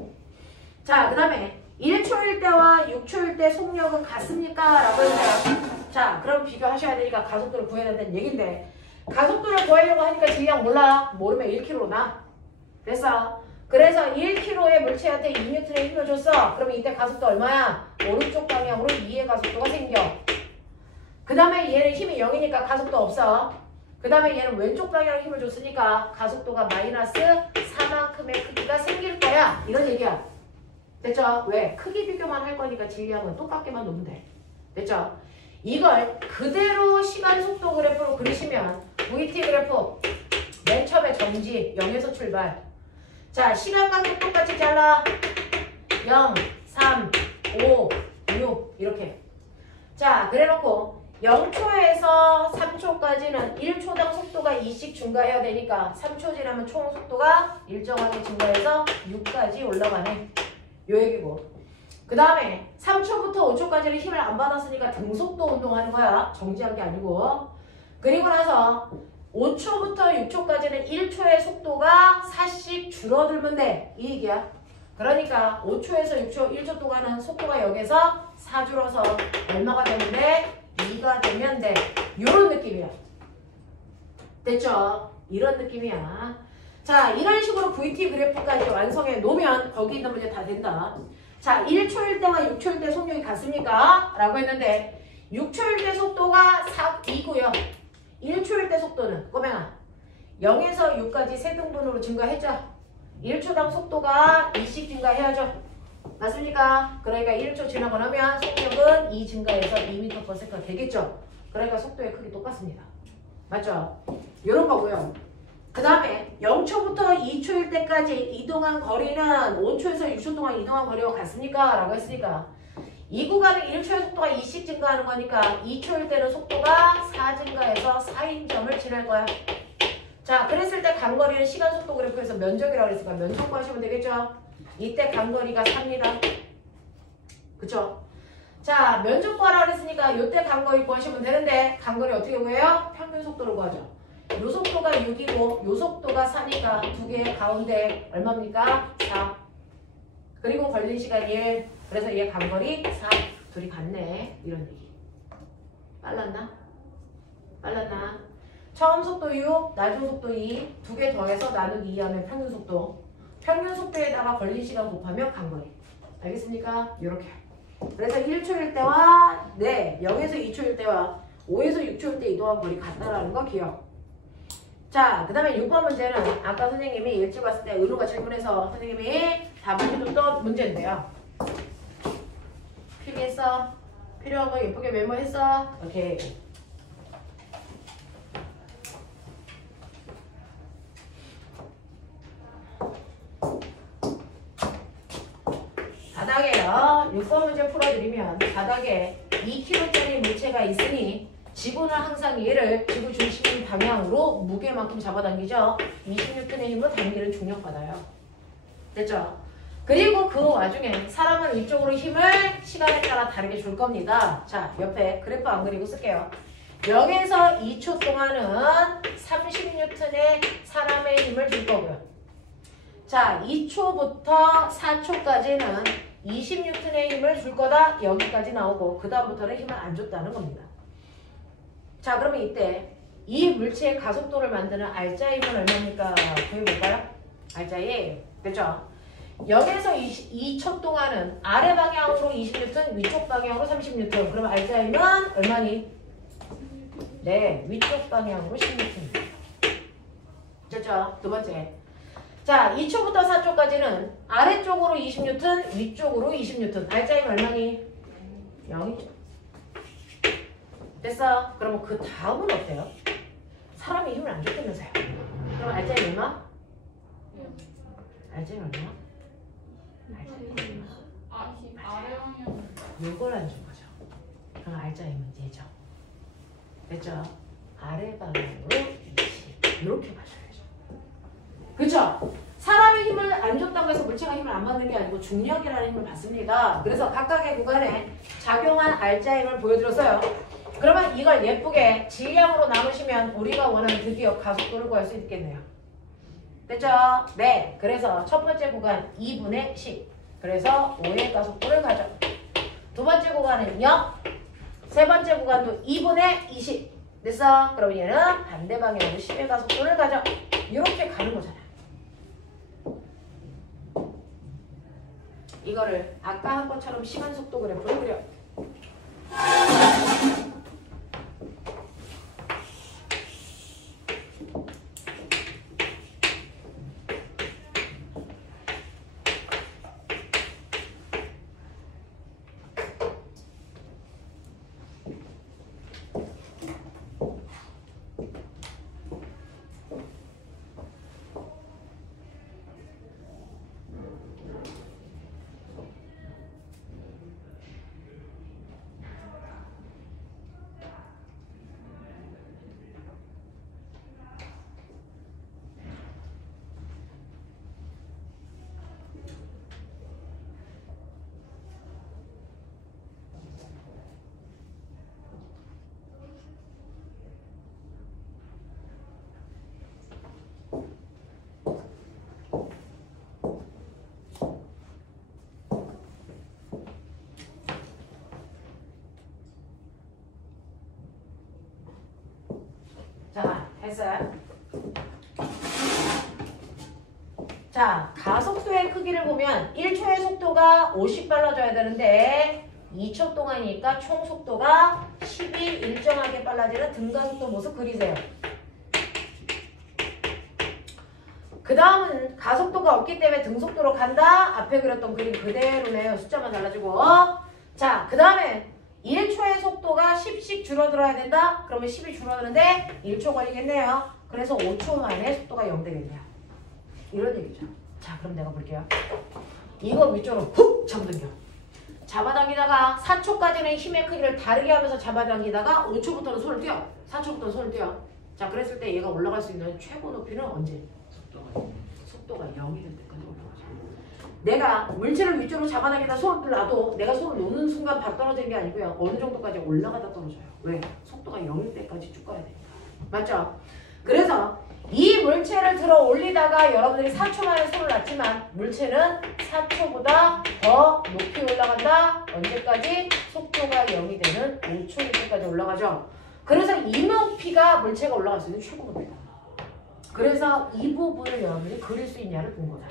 자, 그 다음에 1초일 때와 6초일 때 속력은 같습니까? 라고 했는데요. 자, 그럼 비교하셔야 되니까 가속도를 구해야 된다는 얘긴데 가속도를 구하려고 하니까 질량 몰라. 모르면 1kg로 나. 됐어? 그래서 1kg의 물체한테 2N의 힘을 줬어. 그러면 이때 가속도 얼마야? 오른쪽 방향으로 2의 가속도가 생겨. 그 다음에 얘는 힘이 0이니까 가속도 없어. 그 다음에 얘는 왼쪽 방향으로 힘을 줬으니까 가속도가 마이너스 4만큼의 크기가 생길 거야. 이런 얘기야. 됐죠? 왜? 크기 비교만 할 거니까 질량은 똑같게만 놓으면 돼. 됐죠? 이걸 그대로 시간 속도 그래프로 그리시면 VT 그래프 맨 처음에 정지 0에서 출발. 자, 시간 간격 똑같이 잘라. 0, 3, 5, 6 이렇게. 자, 그래놓고 0초에서 3초까지는 1초당 속도가 2씩 증가해야 되니까 3초 지나면 총 속도가 일정하게 증가해서 6까지 올라가네. 요 얘기고. 그 다음에 3초부터 5초까지는 힘을 안 받았으니까 등속도 운동하는 거야. 정지한 게 아니고. 그리고 나서 5초부터 6초까지는 1초의 속도가 4씩 줄어들면 돼. 이 얘기야. 그러니까 5초에서 6초, 1초 동안은 속도가 0에서 4 줄어서 얼마가 되면 돼? 2가 되면 돼. 이런 느낌이야. 됐죠? 이런 느낌이야. 자, 이런 식으로 VT 그래프까지 완성해 놓으면 거기 있는 문제 다 된다. 자, 1초일 때와 6초일 때 속력이 같습니까? 라고 했는데 6초일 때 속도가 2고요. 1초일 때 속도는 꼬맹아 0에서 6까지 세 등분으로 증가했죠? 1초당 속도가 2씩 증가해야죠. 맞습니까? 그러니까 1초 지나고 나면 속력은 2 증가해서 2m/s가 되겠죠? 그러니까 속도의 크기 똑같습니다. 맞죠? 이런 거고요. 그 다음에 0초부터 2초일 때까지 이동한 거리는 5초에서 6초 동안 이동한 거리와 같습니까? 라고 했으니까 이 구간은 1초의 속도가 2씩 증가하는 거니까 2초일 때는 속도가 4 증가해서 4인 점을 지날 거야. 자, 그랬을 때 간거리는 시간 속도 그래프에서 면적이라고 그랬으니까 면적 구하시면 되겠죠? 이때 간거리가 4입니다. 그쵸? 자, 면적 구하라고 그랬으니까 이때 간거리 구하시면 되는데 간거리 어떻게 구해요? 평균 속도로 구하죠. 요 속도가 6이고 요 속도가 4니까 두 개의 가운데 얼마입니까? 4. 그리고 걸린 시간 1. 그래서 얘 간거리 4. 둘이 같네. 이런 얘기. 빨랐나? 빨랐나? 처음 속도 6, 나중 속도 2. 두 개 더해서 나누기 2 하면 평균 속도. 평균 속도에다가 걸린 시간 곱하면 간거리. 알겠습니까? 이렇게. 그래서 1초일 때와 0에서 2초일 때와 5에서 6초일 때 이동한 거리 같다라는 거 기억. 자, 그 다음에 6번 문제는 아까 선생님이 일찍 왔을 때 은우가 질문해서 선생님이 답을 해줬던 문제인데요. 필기했어? 필요한 거 예쁘게 메모했어? 오케이. 바닥에요. 6번 문제 풀어드리면 바닥에 2kg짜리 물체가 있으니 지구는 항상 얘를 지구 중심 방향으로 무게만큼 잡아당기죠. 20N의 힘으로 당기는 중력받아요. 됐죠? 그리고 그 와중에 사람은 이쪽으로 힘을 시간에 따라 다르게 줄 겁니다. 자, 옆에 그래프 안 그리고 쓸게요. 0에서 2초 동안은 30N의 사람의 힘을 줄 거고요. 자, 2초부터 4초까지는 20N의 힘을 줄 거다. 여기까지 나오고 그 다음부터는 힘을 안 줬다는 겁니다. 자, 그러면 이때 이 물체의 가속도를 만드는 알자의 힘은 얼마입니까? 구해볼까요? 알자의 그렇죠? 0에서 2초 동안은 아래 방향으로 20N, 위쪽 방향으로 30N. 그러면 알자의 힘은 얼마니? 네, 위쪽 방향으로 10N입니다. 됐죠? 두 번째. 자, 2초부터 4초까지는 아래쪽으로 20N, 위쪽으로 20N. 알자의 힘 얼마니? 0이죠. 됐어? 그러면 그 다음은 어때요? 사람이 힘을 안 줬다면서요. 그럼 알자의 힘 얼마? 알자의 힘 얼마? 아래 방향. 요걸 안 준 거죠. 그럼 알자의 힘은 얘죠. 됐죠? 아래 방향으로 20. 이렇게 가셔야죠. 그쵸? 사람의 힘을 안 줬다고 해서 물체가 힘을 안 받는 게 아니고 중력이라는 힘을 받습니다. 그래서 각각의 구간에 작용한 알자의 힘을 보여드렸어요. 그러면 이걸 예쁘게 질량으로 나누시면 우리가 원하는 드디어 가속도를 구할 수 있겠네요. 됐죠? 네. 그래서 첫 번째 구간 2분의 10. 그래서 5의 가속도를 가져. 두 번째 구간은 0. 세 번째 구간도 2분의 20. 됐어? 그럼 얘는 반대 방향으로 10의 가속도를 가져. 이렇게 가는 거잖아. 이거를 아까 한 것처럼 시간 속도 그래프를 그려. 자, 했어요? 자, 가속도의 크기를 보면 1초의 속도가 50 빨라져야 되는데 2초 동안이니까 총 속도가 10이 일정하게 빨라지는 등가속도 모습 그리세요. 그 다음은 가속도가 없기 때문에 등속도로 간다. 앞에 그렸던 그림 그대로네요. 숫자만 달라지고. 자, 그 다음에 1초의 속도가 10씩 줄어들어야 된다? 그러면 10이 줄어드는데 1초 걸리겠네요. 그래서 5초 만에 속도가 0 되겠네요. 이런 얘기죠. 자, 그럼 내가 볼게요. 이거 위쪽으로 훅 잡아당겨. 잡아당기다가 4초까지는 힘의 크기를 다르게 하면서 잡아당기다가 5초부터는 손을 띄워. 4초부터는 손을 띄워. 자, 그랬을 때 얘가 올라갈 수 있는 최고 높이는 언제? 속도가 0이 될 때까지 올라가죠. 내가 물체를 위쪽으로 잡아당기다 손을 놔도 내가 손을 놓는 순간 바 떨어지는 게 아니고요. 어느 정도까지 올라가다 떨어져요. 왜? 속도가 0일 때까지 쭉 가야 되니까. 맞죠? 그래서 이 물체를 들어 올리다가 여러분들이 4초 만에 손을 놨지만 물체는 4초보다 더 높이 올라간다. 언제까지? 속도가 0이 되는 5초일 때까지 올라가죠. 그래서 이 높이가 물체가 올라갈 수 있는 최고 높이다. 그래서 이 부분을 여러분들이 그릴 수 있냐를 본 거다.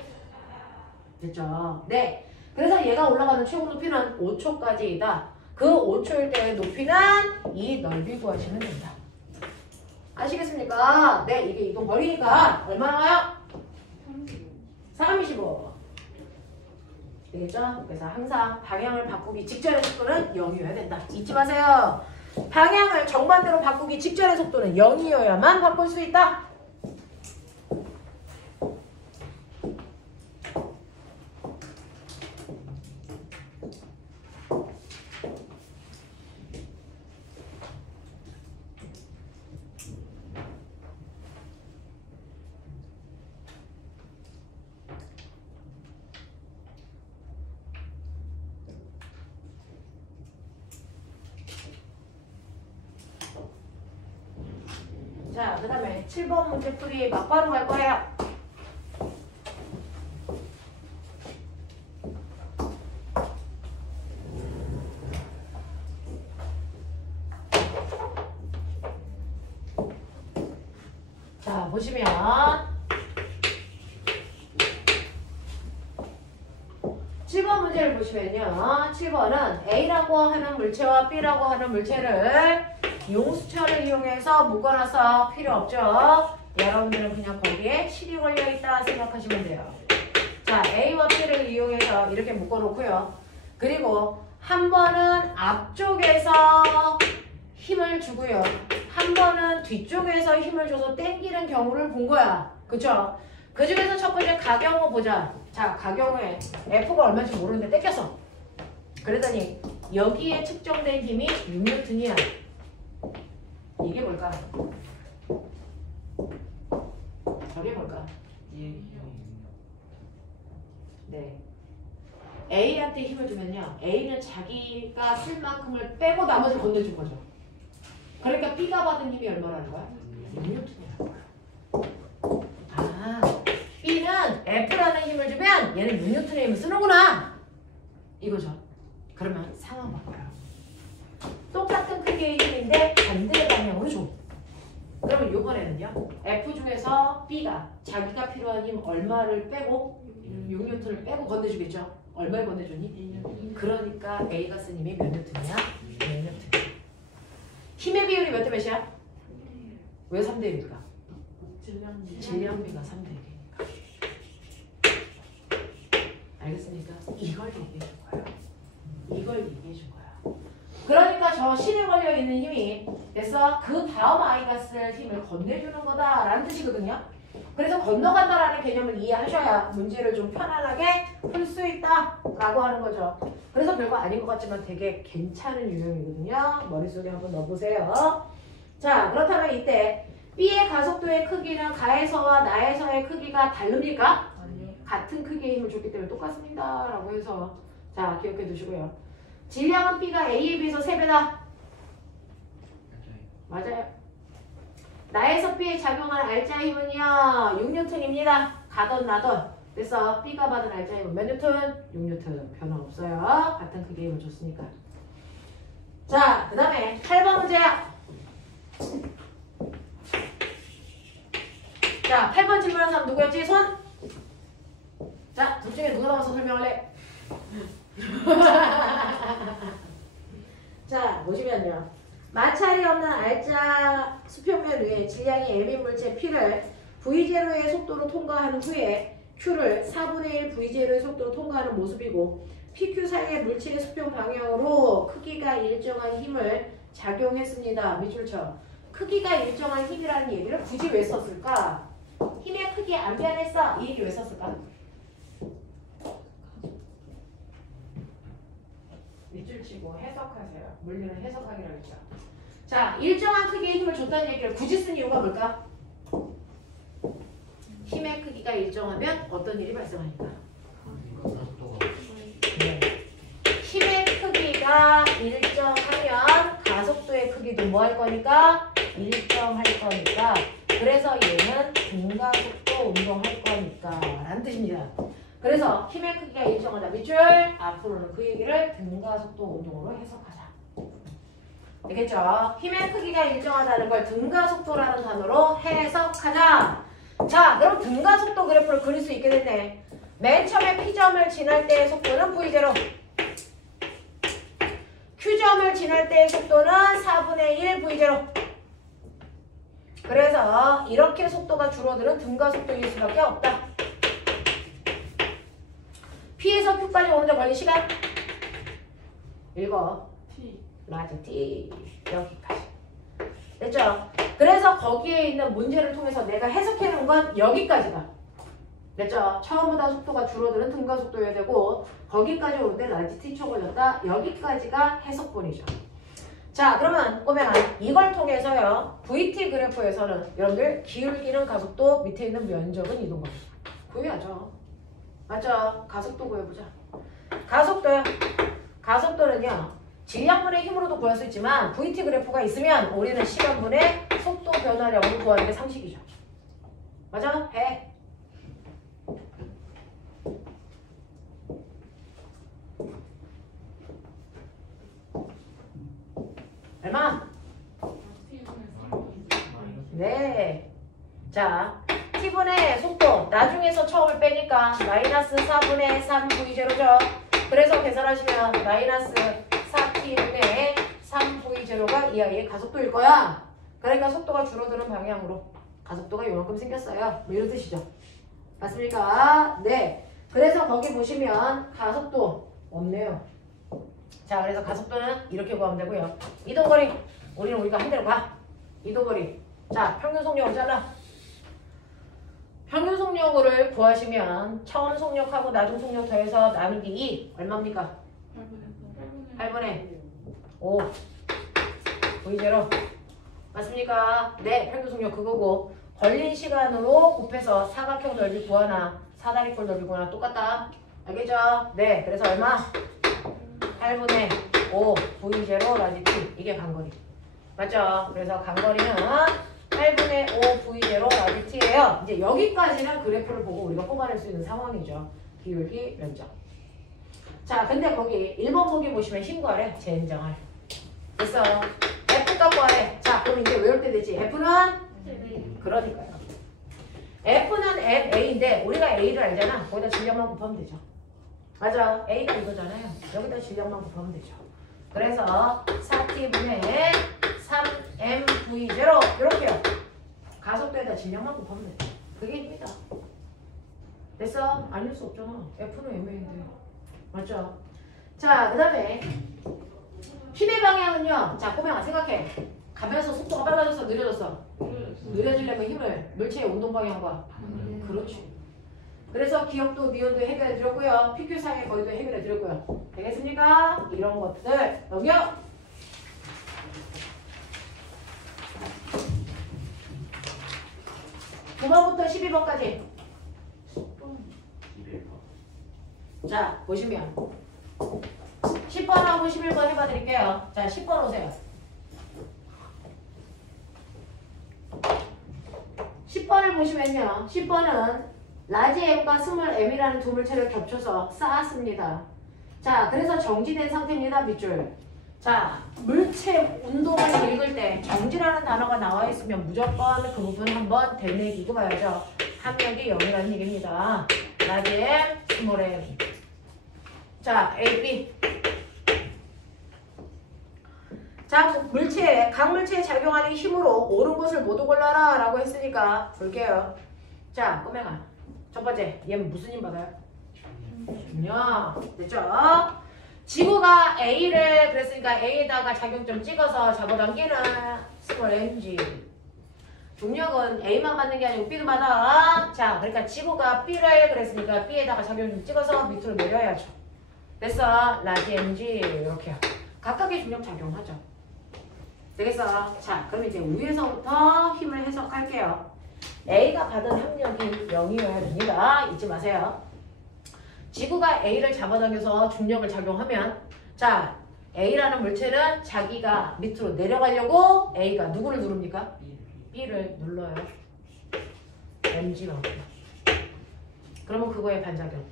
됐죠? 네. 그래서 얘가 올라가는 최고 높이는 5초까지이다. 그 5초일 때의 높이는 이 넓이 구하시면 된다. 아시겠습니까? 네. 이게 이동 거리니까 얼마나 와요? 325. 되겠죠? 그래서 항상 방향을 바꾸기 직전의 속도는 0이어야 된다. 잊지 마세요. 방향을 정반대로 바꾸기 직전의 속도는 0이어야만 바꿀 수 있다. 자, 그 다음에 7번 문제 풀이 막바로 갈 거예요. 자, 보시면 7번 문제를 보시면요. 7번은 A라고 하는 물체와 B라고 하는 물체를 용수철을 이용해서 묶어놔서 필요 없죠. 여러분들은 그냥 거기에 실이 걸려있다 생각하시면 돼요. 자, A와 B를 이용해서 이렇게 묶어놓고요. 그리고 한 번은 앞쪽에서 힘을 주고요. 한 번은 뒤쪽에서 힘을 줘서 당기는 경우를 본 거야. 그쵸? 그 중에서 첫 번째 가경호 보자. 자, 가경호에 F가 얼마인지 모르는데 당겼어. 그러더니 여기에 측정된 힘이 6N이야. 이게 뭘까? 저게 뭘까? 네. A한테 힘을 주면요. A는 자기가 쓸 만큼을 빼고 나머지를 건네준 거죠. 그러니까 B가 받은 힘이 얼마라는 거야? 6N이라는 거야. 아, B는 F라는 힘을 주면 얘는 6N의 힘을 쓰는구나. 이거죠. 그러면 상황 바꿔요. 똑같은 크기의 힘인데 반대 방향으로 줘. 그러면 이번에는요. F 중에서 B가 자기가 필요한 힘 얼마를 빼고 6N을 빼고 건네주겠죠. 얼마를 건네주니? 그러니까 A가 쓴 힘이 몇 N이야? 6N. 힘의 비율이 몇 대 몇이야? 왜 3대 1일까? 질량비가 3대 1이니까. 알겠습니까? 이걸 얘기해 준 거예요. 이걸 얘기해 준 거야. 그러니까 저 실에 걸려 있는 힘이 됐어? 그 다음 아이가 쓸 힘을 건네주는 거다라는 뜻이거든요. 그래서 건너간다라는 개념을 이해하셔야 문제를 좀 편안하게 풀 수 있다라고 하는 거죠. 그래서 별거 아닌 것 같지만 되게 괜찮은 유형이거든요. 머릿속에 한번 넣어보세요. 자, 그렇다면 이때 B의 가속도의 크기는 가에서와 나에서의 크기가 다릅니까? 같은 크기의 힘을 줬기 때문에 똑같습니다. 라고 해서 자, 기억해 두시고요. 질량은 B가 A에 비해서 3배다. 맞아요. 나에서 B에 작용한 알짜 힘은요 6N입니다. 가던 나던. 그래서 B가 받은 알짜 힘은 몇 N? 6N. 변화 없어요. 같은 크기의 힘을 줬으니까. 자, 그 다음에 8번 문제야. 자, 8번 질문한 사람 누구였지? 손? 자, 둘 중에 누가 나와서 설명할래? 자, 보시면요. 마찰이 없는 알짜 수평면 위에 질량이 M인 물체 P를 V0의 속도로 통과하는 후에 Q를 4분의 1 V0의 속도로 통과하는 모습이고 PQ 사이의 물체의 수평 방향으로 크기가 일정한 힘을 작용했습니다. 밑줄 쳐. 크기가 일정한 힘이라는 얘기를 굳이 왜 썼을까? 힘의 크기 안 변했어. 이 얘기 왜 썼을까? 밑줄 치고 해석하세요. 물리는 해석하기라고 했죠. 자, 일정한 크기의 힘을 줬다는 얘기를 굳이 쓴 이유가 뭘까? 힘의 크기가 일정하면 어떤 일이 발생하니까? 네. 힘의 크기가 일정하면 가속도의 크기도 뭐 할 거니까? 일정할 거니까. 그래서 얘는 등가속도 운동할 거니까 라는 뜻입니다. 그래서 힘의 크기가 일정하다. 밑줄 앞으로는 그 얘기를 등가속도 운동으로 해석하자. 되겠죠? 힘의 크기가 일정하다는 걸 등가속도라는 단어로 해석하자. 자, 그럼 등가속도 그래프를 그릴 수 있게 됐네. 맨 처음에 P점을 지날 때의 속도는 V0. Q점을 지날 때의 속도는 4분의 1 V0. 그래서 이렇게 속도가 줄어드는 등가속도일 수밖에 없다. P에서 Q까지 오는데 걸린 시간? 읽어. 라지 T. 여기까지. 됐죠? 그래서 거기에 있는 문제를 통해서 내가 해석해 놓은 건 여기까지다. 됐죠? 처음보다 속도가 줄어드는 등가속도여야 되고 거기까지 오는데 라지 T 초 걸렸다. 여기까지가 해석본이죠. 자, 그러면 보면 이걸 통해서요. VT 그래프에서는 여러분들 기울기는 가속도, 밑에 있는 면적은 이동거 구해야죠. 맞죠? 가속도 구해보자. 가속도요. 가속도는요. 질량분의 힘으로도 구할 수 있지만 VT 그래프가 있으면 우리는 시간분의 속도 변화량으로 구하는 게 상식이죠. 맞아? 해. 얼마? 네. 자, T분의 속도 나중에서 처음을 빼니까 마이너스 4분의 3 V0죠. 그래서 계산하시면 마이너스 4T분의 3 V0가 이 아이의 가속도일 거야. 그러니까 속도가 줄어드는 방향으로 가속도가 요만큼 생겼어요. 뭐 이런 뜻이죠. 맞습니까? 네. 그래서 거기 보시면 가속도 없네요. 자, 그래서 가속도는 이렇게 구하면 되고요. 이동거리 우리는 우리가 한 대로 가. 이동거리. 자, 평균 속력을 잘라. 평균 속력을 구하시면 처음 속력하고 나중 속력 더해서 나누기 2 얼마입니까? 8분의 5 V0 맞습니까? 네, 평균 속력 그거고 걸린 시간으로 곱해서 사각형 넓이 구하나 사다리꼴 넓이 구하나 똑같다. 알겠죠? 네, 그래서 얼마? 8분의 5 V0 라지 T 이게 간거리. 맞죠? 그래서 간거리는 8분의 5 V0 라지 t예요. 이제 여기까지는 그래프를 보고 우리가 뽑아낼 수 있는 상황이죠. 기울기 면적. 자, 근데 거기 1번 보기 보시면 힘 구하래. 젠장할. 됐어. F 값 구하래. 자, 그럼 이제 외울 때 되지. F는? 그러니까요. F는 FA인데 우리가 A를 알잖아. 거기다 질량만 곱하면 되죠. 맞아. A가 이거잖아요. 여기다 질량만 곱하면 되죠. 그래서 4t분의 3mv0 이렇게요. 가속도에다 질량만 곱하면 돼. 그게 힘이다. 됐어? 아닐 수 없잖아. F는 MA인데. 맞죠? 자, 그 다음에 힘의 방향은요. 자, 꼬맹아 생각해. 가면서 속도가 빨라져서 느려졌어. 느려지려면 힘을 물체의 운동 방향과 그렇지. 그래서 기억도 니온도 해결해 드렸고요. PQ상의 거리도 해결해 드렸고요. 되겠습니까? 이런 것들 넘겨. 9번부터 12번까지. 자, 보시면 10번하고 11번 해봐 드릴게요. 자, 10번 오세요. 10번을 보시면요. 10번은 라지 M과 스몰 M이라는 두 물체를 겹쳐서 쌓았습니다. 자, 그래서 정지된 상태입니다. 밑줄. 자, 물체 운동을 읽을 때 정지라는 단어가 나와 있으면 무조건 그 부분 한번 되뇌기고 봐야죠. 합력이 0이라는 얘기입니다. 라지 M, 스몰 M. 자, A, B. 자, 각 물체에 작용하는 힘으로 옳은 것을 모두 골라라 라고 했으니까 볼게요. 자, 꼬맹아. 첫 번째, 얘는 무슨 힘 받아요? 중력. 됐죠? 지구가 A를 그랬으니까 A에다가 작용점 찍어서 잡아당기는 스몰 mg. 중력은 A만 받는 게 아니고 B도 받아. 자, 그러니까 지구가 B를 그랬으니까 B에다가 작용점 찍어서 밑으로 내려야죠. 됐어? 라지 mg 이렇게요. 각각의 중력 작용하죠. 되겠어? 자, 그럼 이제 위에서부터 힘을 해석할게요. A가 받은 합력이 0이어야 됩니다. 잊지 마세요. 지구가 A를 잡아당겨서 중력을 작용하면 자, A라는 물체는 자기가 밑으로 내려가려고 A가 누구를 누릅니까? B를 눌러요. mg만큼. 그러면 그거의 반작용.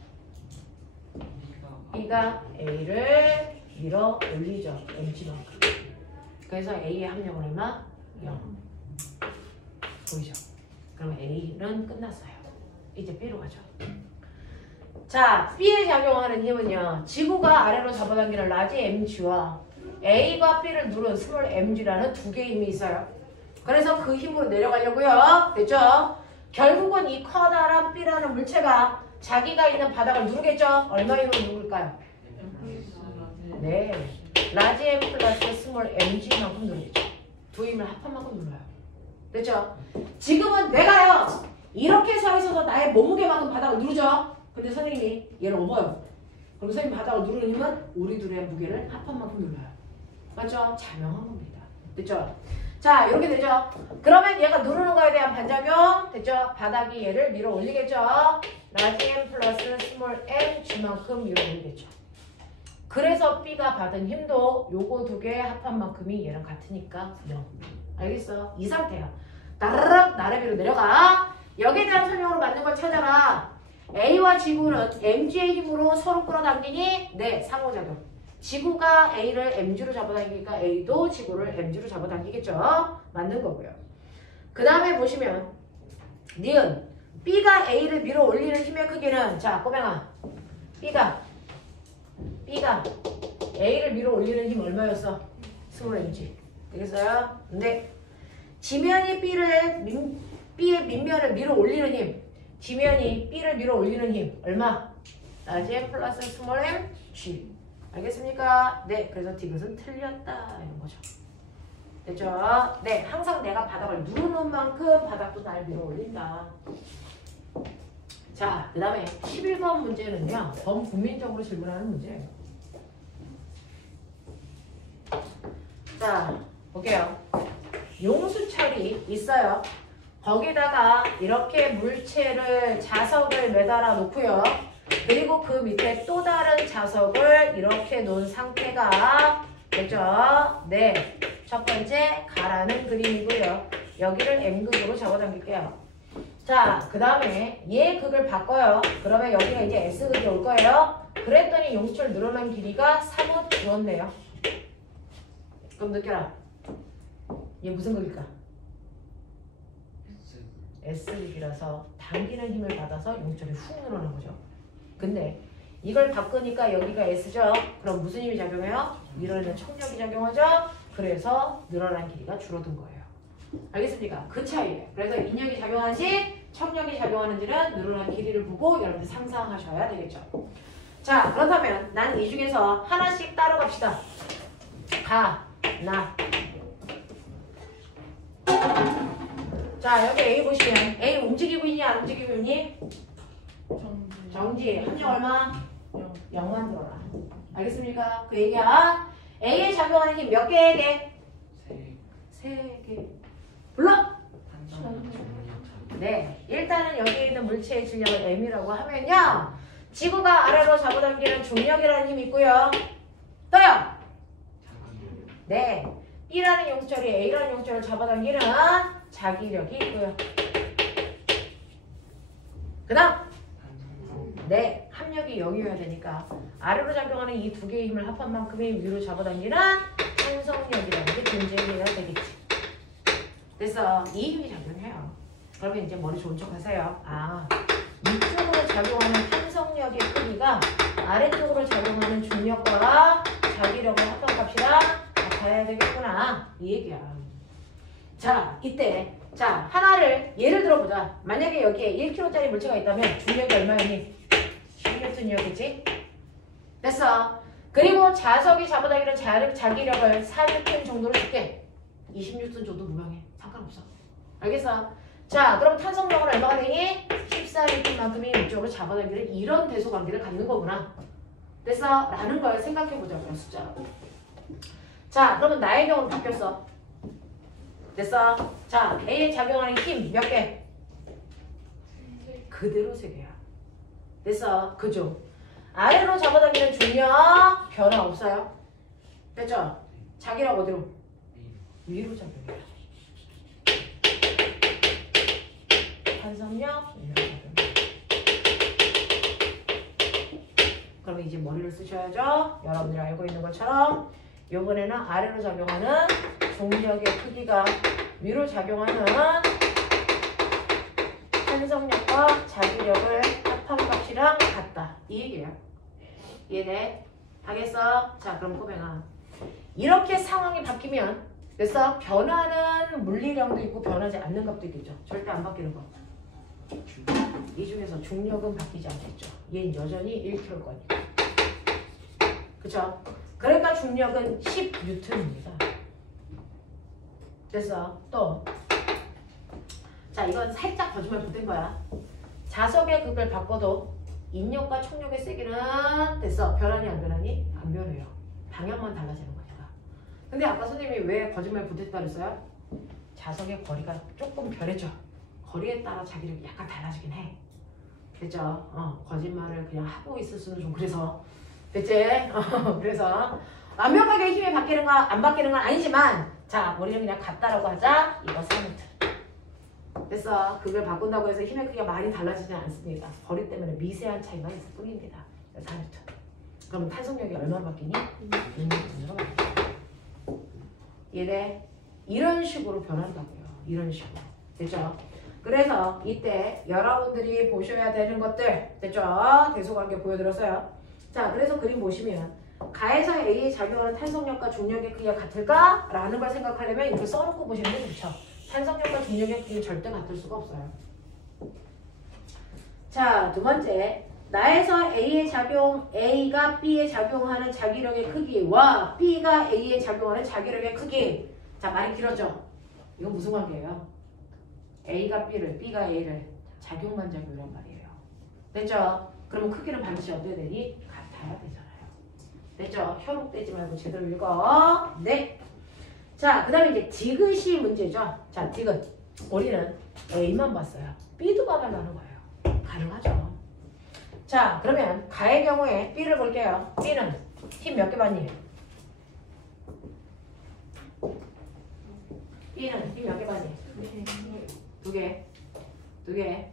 B가 A를 밀어 올리죠. mg만큼. 그래서 A의 합력은 얼마? 0. 보이죠? 그럼 A는 끝났어요. 이제 B로 가죠. 자, B에 작용하는 힘은요. 지구가 아래로 잡아당기는 라지 mg와 A가 B를 누른 스몰 mg라는 두 개의 힘이 있어요. 그래서 그 힘으로 내려가려고요. 됐죠? 결국은 이 커다란 B라는 물체가 자기가 있는 바닥을 누르겠죠? 얼마 힘으로 누를까요? 네. 라지 M 플러스 스몰 mg만큼 누르겠죠. 두 힘을 합한 만큼 눌러요. 됐죠? 지금은 내가요. 이렇게 서 있어서 나의 몸무게만큼 바닥을 누르죠? 근데 선생님이 얘를 업어요. 그럼 선생님 바닥을 누르는 힘은 우리 둘의 무게를 합한 만큼 눌러요. 맞죠? 자명한 겁니다. 됐죠? 자, 이렇게 되죠? 그러면 얘가 누르는 거에 대한 반작용 됐죠? 바닥이 얘를 밀어 올리겠죠? 라지 M 플러스 스몰 mg만큼 밀어 올리겠죠? 그래서 B가 받은 힘도 요거 두 개의 합한 만큼이 얘랑 같으니까 0. 알겠어? 이 상태야. 따르륵 나래비로 내려가. 여기에 대한 설명으로 맞는 걸 찾아라. A와 지구는 mg의 힘으로 서로 끌어당기니 네, 상호작용. 지구가 A를 mg로 잡아당기니까 A도 지구를 mg로 잡아당기겠죠. 맞는 거고요. 그 다음에 보시면 니은 B가 A를 밀어 올리는 힘의 크기는 자, 꼬맹아. B가 A를 밀어 올리는 힘 얼마였어? 스몰 mg. 되겠어요? 네. 지면이 B의 밑면을 밀어 올리는 힘. 지면이 B를 밀어 올리는 힘. 얼마? 라지 M 플러스 스몰 m g. 알겠습니까? 네. 그래서 디귿은 틀렸다. 이런 거죠. 됐죠? 네. 항상 내가 바닥을 누르는 만큼 바닥도 날 밀어 올린다. 자, 그 다음에 11번 문제는요. 범국민적으로 질문하는 문제예요. 자, 볼게요. 용수철이 있어요. 거기다가 이렇게 물체를 자석을 매달아 놓고요. 그리고 그 밑에 또 다른 자석을 이렇게 놓은 상태가 됐죠? 네. 첫 번째 가라는 그림이고요. 여기를 M극으로 잡아당길게요. 자, 그 다음에 얘 극을 바꿔요. 그러면 여기가 이제 S극이 올 거예요. 그랬더니 용철 늘어난 길이가 3은 줄었네요. 그럼 느껴라. 얘 무슨 극일까? S극이라서 당기는 힘을 받아서 용철이 훅 늘어난 거죠. 근데 이걸 바꾸니까 여기가 S죠. 그럼 무슨 힘이 작용해요? 밀어내는 청력이 작용하죠. 그래서 늘어난 길이가 줄어든 거예요. 알겠습니까? 그 차이예요. 그래서 인력이 작용하는지 청력이 작용하는지는 늘어난 길이를 보고 여러분들 상상하셔야 되겠죠. 자, 그렇다면 난 이 중에서 하나씩 따로 갑시다. 가, 나. 자, 여기 A 보시면 A 움직이고 있니? 안 움직이고 있니? 정지. 함량 얼마? 0만 들어라. 알겠습니까? 그 얘기야. A에 작용하는 힘 몇 개에 개? 3개. 불러? 네. 일단은 여기에 있는 물체의 질량을 M이라고 하면요. 지구가 아래로 잡아당기는 중력이라는 힘이 있고요. 또요. 네. B라는 용철이 A라는 용철을 잡아당기는 자기력이 있고요. 그 다음. 네. 합력이 0이어야 되니까 아래로 작용하는 이 두 개의 힘을 합한 만큼의 위로 잡아당기는 탄성력이라는 게 존재해야 되겠지. 그래서 이 힘이 작용해요. 그러면 이제 머리 좋은 척 하세요. 아, 위쪽으로 작용하는 탄성력의 크기가 아래쪽으로 작용하는 중력과 자기력을 합한 값이랑 같아야 되겠구나. 이 얘기야. 자, 이때 자 하나를 예를 들어보자. 만약에 여기에 1kg짜리 물체가 있다면 중력이 얼마였니? 16N이었겠지? 됐어. 그리고 자석이 잡아당기는 자기력을 4N 정도로 줄게. 26N 정도 무방해. 상관없어. 알겠어? 자, 그럼 탄성력은 얼마가 되니? 14N만큼이 이쪽으로 잡아당기는 이런 대소 관계를 갖는 거구나. 됐어? 라는 걸 생각해보자고요. 숫자로. 자, 그러면 나의 경우는 바뀌었어. 됐어? 자, A에 작용하는 힘 몇 개? 그대로 3개야. 됐어? 그죠? 아래로 잡아당기는 중력 변화 없어요. 됐죠? 자기력 어디로? 위로 작용해요. 탄성력 위로 작용해요. 그럼 이제 머리를 쓰셔야죠. 여러분들이 알고 있는 것처럼 이번에는 아래로 작용하는 중력의 크기가 위로 작용하는 탄성력과 자기력을 합한 값이랑 같다. 이 얘기예요. 이해돼? 하겠어? 자, 그럼 꼬맹아. 이렇게 상황이 바뀌면 그래서 변하는 물리량도 있고 변하지 않는 값도 있겠죠. 절대 안 바뀌는 거. 이 중에서 중력은 바뀌지 않겠죠. 얘는 여전히 1kg 거니까. 그쵸? 그러니까 중력은 10N입니다. 됐어? 또. 자, 이건 살짝 거짓말 보탠 거야. 자석의 극을 바꿔도 인력과冲력의 세기는 됐어. 변하니 안 변하니? 안 변해요. 방향만 달라지는 거니까. 근데 아까 선생님이 왜 거짓말 보탰다 그랬어요? 자석의 거리가 조금 변했죠. 거리에 따라 자기력이 약간 달라지긴 해. 됐죠? 거짓말을 그냥 하고 있을 수는 좀 그래서. 됐지? 그래서 완벽하게 힘이 바뀌는 거 안 바뀌는 건 아니지만 자, 우리는 그냥 같다라고 하자. 이거 3m. 됐어. 그걸 바꾼다고 해서 힘의 크기가 많이 달라지지 않습니다. 거리 때문에 미세한 차이만 있을 뿐입니다. 4m. 그럼 탄성력이 얼마나 바뀌니? 6m로 바뀌죠. 얘네 이런 식으로 변한다고요. 이런 식으로. 됐죠? 그래서 이때 여러분들이 보셔야 되는 것들 됐죠? 대소관계 보여드렸어요. 자, 그래서 그림 보시면 가에서 A에 작용하는 탄성력과 중력의 크기가 같을까? 라는 걸 생각하려면 이렇게 써놓고 보시면 좋죠. 탄성력과 중력의 크기는 절대 같을 수가 없어요. 자, 두 번째. 나에서 A가 B에 작용하는 자기력의 크기와 B가 A에 작용하는 자기력의 크기. 자, 말이 길었죠? 이건 무슨 관계예요? A가 B를, B가 A를 작용만 작용이란 말이에요. 됐죠? 그러면 크기는 반드시 어떻게 되니? 같아야 되잖아요. 됐죠? 현혹되지 말고 제대로 읽어. 네. 자, 그 다음에 이제 디귿이 문제죠. 자, 디귿. 우리는 A만 봤어요. B도 봐달라는 거예요. 가능하죠. 자, 그러면 가의 경우에 B를 볼게요. B는 힘 몇 개 받니? B는 B 몇 개 반이? 두 개. 두 개.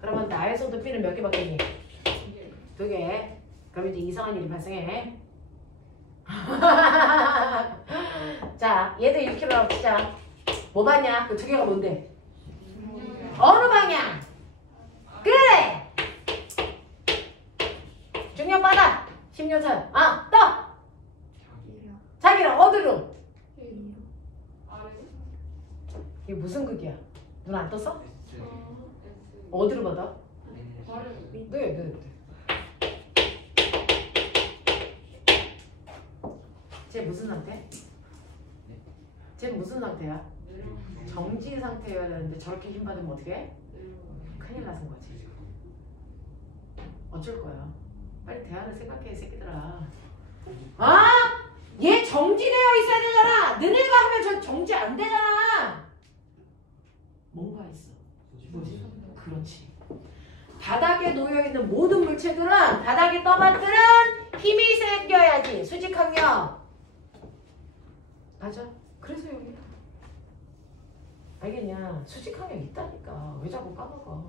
그러면 나에서도 B는 몇 개 받겠니? 두 개. 그럼 이제 이상한 일이 발생해. 자, 얘도 1kg라고 치자. 뭐 받냐? 그 두 개가 뭔데? 어느 방향? 그래! 중력 받아! 10N. 아, 또! 자기랑 어디로? 이게 무슨 극이야? 눈 안 떴어? 어디로 받아? 네. 쟤 무슨 상태? 쟤 무슨 상태야? 정지 상태여야 되는데 저렇게 힘 받으면 어떻게 해? 큰일 나는 거지. 어쩔 거야? 빨리 대안을 생각해, 이 새끼들아. 아! 얘 정지되어 있어야 되잖아! 너네가 하면 저 정지 안 되잖아! 뭔가 있어. 뭐지? 그렇지. 바닥에 놓여있는 모든 물체들은 바닥에 떠받들은 힘이 생겨야지. 수직항력. 맞아. 그래서 여기다. 알겠냐? 수직항력 있다니까. 왜 자꾸 까먹어?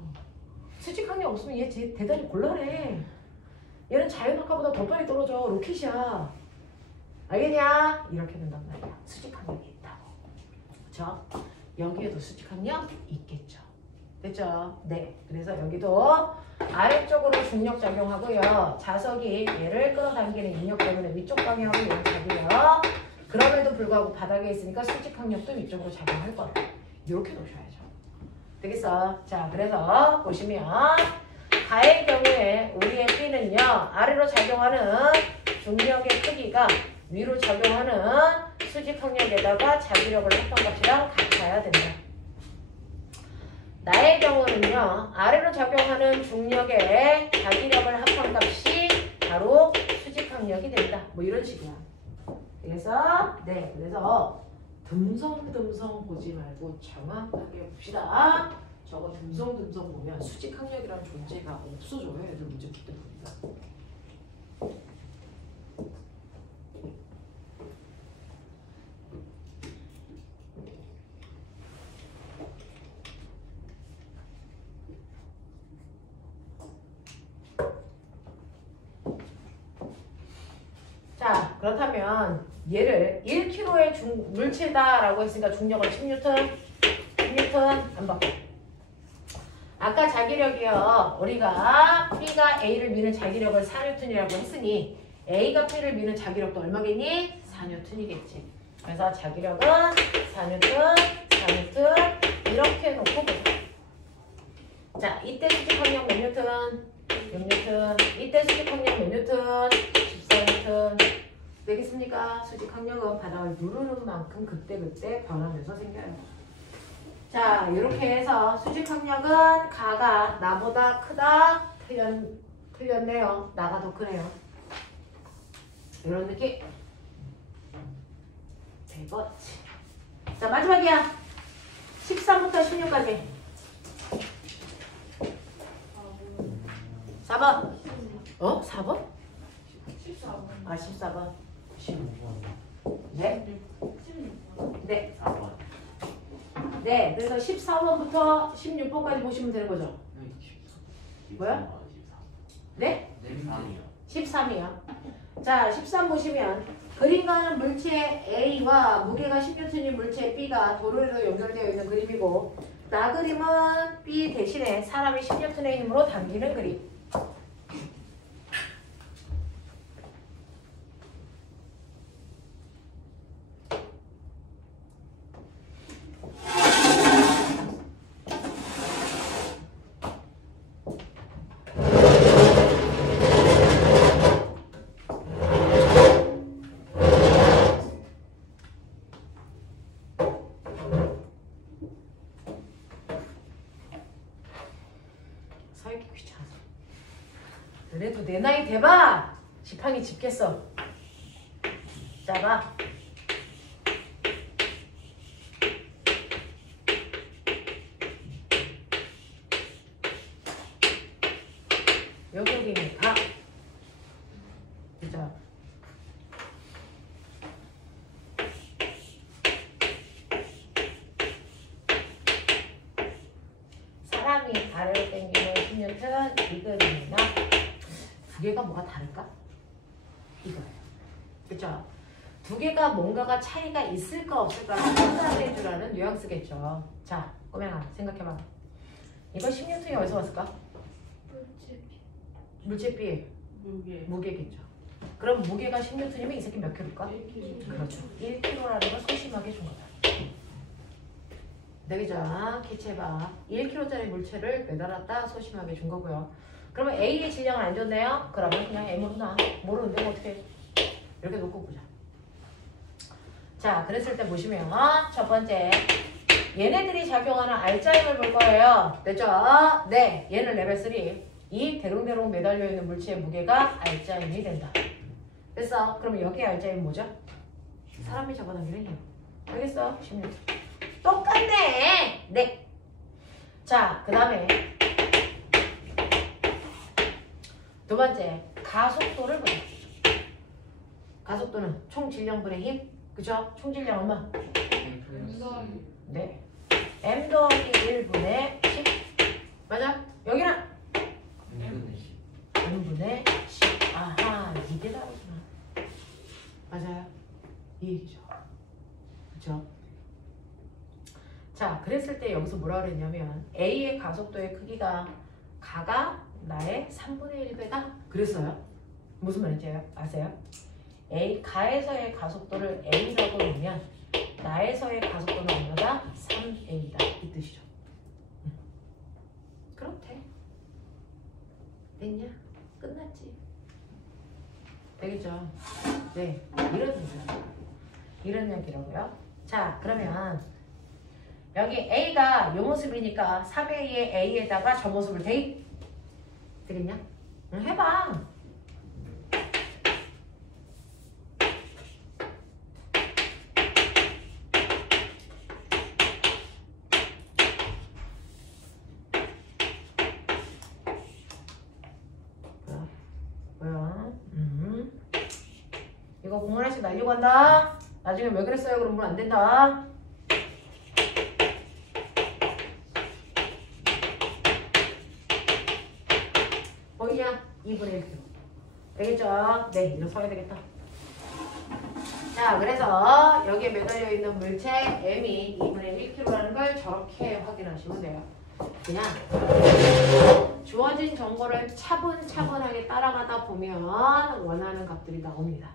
수직항력 없으면 얘 대단히 곤란해. 얘는 자연학과보다 더 빨리 떨어져. 로켓이야. 알겠냐? 이렇게 된단 말이야. 수직항력이 있다고. 그쵸? 여기에도 수직항력 있겠죠. 됐죠? 네. 그래서 여기도 아래쪽으로 중력 작용하고요. 자석이 얘를 끌어당기는 인력 때문에 위쪽 방향으로 작용해요. 그럼에도 불구하고 바닥에 있으니까 수직항력도 위쪽으로 작용할 거다. 이렇게 놓으셔야죠. 되겠어? 자, 그래서 보시면 가의 경우에 우리의 B는요. 아래로 작용하는 중력의 크기가 위로 작용하는 수직항력에다가 자기력을 합성값이랑 같아야 된다. 나의 경우는요. 아래로 작용하는 중력의 자기력을 합성값이 바로 수직항력이 된다. 뭐 이런 식이야. 그래서 그래서 듬성듬성 보지 말고 정확하게 봅시다. 저거 듬성듬성 보면 수직항력이라는 존재가 없어져요. 애들 문제 풀 때 보니까. 자, 그렇다면 얘를 1kg의 물체다라고 했으니까 중력은 10N, 10N 안 받고. 아까 자기력이요. 우리가 B가 A를 미는 자기력을 4N이라고 했으니 A가 B를 미는 자기력도 얼마겠니? 4N이겠지. 그래서 자기력은 4N, 4N 이렇게 놓고 보자. 자, 이때 수직항력 몇 N? 6N. 이때 수직항력 몇 N? 14N. 되겠습니까? 수직항력은 바닥을 누르는 만큼 그때그때 변하면서 생겨요. 자, 이렇게 해서 수직항력은 가가 나보다 크다. 틀렸네요. 나가 더 크네요. 이런 느낌. 대거치. 자, 마지막이야. 13부터 16까지. 4번. 4번? 14번. 아, 14번. 15번. 네? 16번. 네. 4번. 네. 그래서 14번부터 16번까지 보시면 되는 거죠. 뭐야? 네? 13이요. 자, 13 보시면 그림 가는 물체 A와 무게가 10N인 물체 B가 도로로 연결되어 있는 그림이고 나 그림은 B 대신에 사람이 10N의 힘으로 당기는 그림. 서있기 귀찮아서. 그래도 내 나이 돼봐. 지팡이 짚겠어. 잡아. 여기는 다. 그죠? 사람이 아래로 당기면 10N 이 그림이나 두 개가 뭐가 다를까? 이거예요. 그쵸? 두 개가 뭔가가 차이가 있을까 없을까 판단해 주라는 뉘앙스겠죠. 자, 꼬맹아 생각해봐. 이거 10N이 어디서 왔을까? 물체비 무게겠죠. 그럼 무게가 10N이면 이 새끼 몇 킬로일까? 1kg. 그렇죠. 1kg라는 걸 소심하게 준 거다. 되겠죠? 기체봐. 1kg짜리 물체를 매달았다 소심하게 준 거고요. 그러면 A의 질량은 안 줬네요? 그러면 그냥 M으로 놔. 모르는데 뭐 어떻게 이렇게 놓고 보자. 자, 그랬을 때 보시면 첫 번째 얘네들이 작용하는 R자임을 볼 거예요. 됐죠? 네, 얘는 레벨 3. 이 대롱대롱 매달려 있는 물체의 무게가 R자임이 된다. 됐어? 그럼 여기 R자임 뭐죠? 사람이 잡아당기는 힘. 알겠어? 16. 똑같네. 네. 자, 그 다음에 두 번째 가속도를 보자. 가속도는 총 질량분의 힘. 그죠? 총 질량 얼마? 네. M 더하기 1분의 10. 맞아? 여기는 M분의 10. 아하, 이게 다르구나. 맞아요. 이 얘기죠. 그쵸? 자, 그랬을 때 여기서 뭐라 그랬냐면 A의 가속도의 크기가 가가 나의 3분의 1배다 그랬어요. 무슨 말인지 아세요? A 가에서의 가속도를 A라고 놓으면 나에서의 가속도는 얼마다? 3A다 이 뜻이죠. 그렇대. 됐냐? 끝났지. 되겠죠? 네, 이런 얘기죠. 이런 얘기라고요. 자, 그러면 여기 A가 이 모습이니까 3A의 A에다가 저 모습을 대입. 되겠냐? 응, 해봐. 뭐야? 이거 공 하나씩 날리고 간다. 나중에 왜 그랬어요? 그럼 물 안 된다. 보이냐? 2분의 1kg. 되겠죠? 네, 이거 써야 되겠다. 자, 그래서 여기에 매달려 있는 물체 M이 2분의 1kg라는 걸 저렇게 확인하시면 돼요. 그냥 주어진 정보를 차분차분하게 따라가다 보면 원하는 값들이 나옵니다.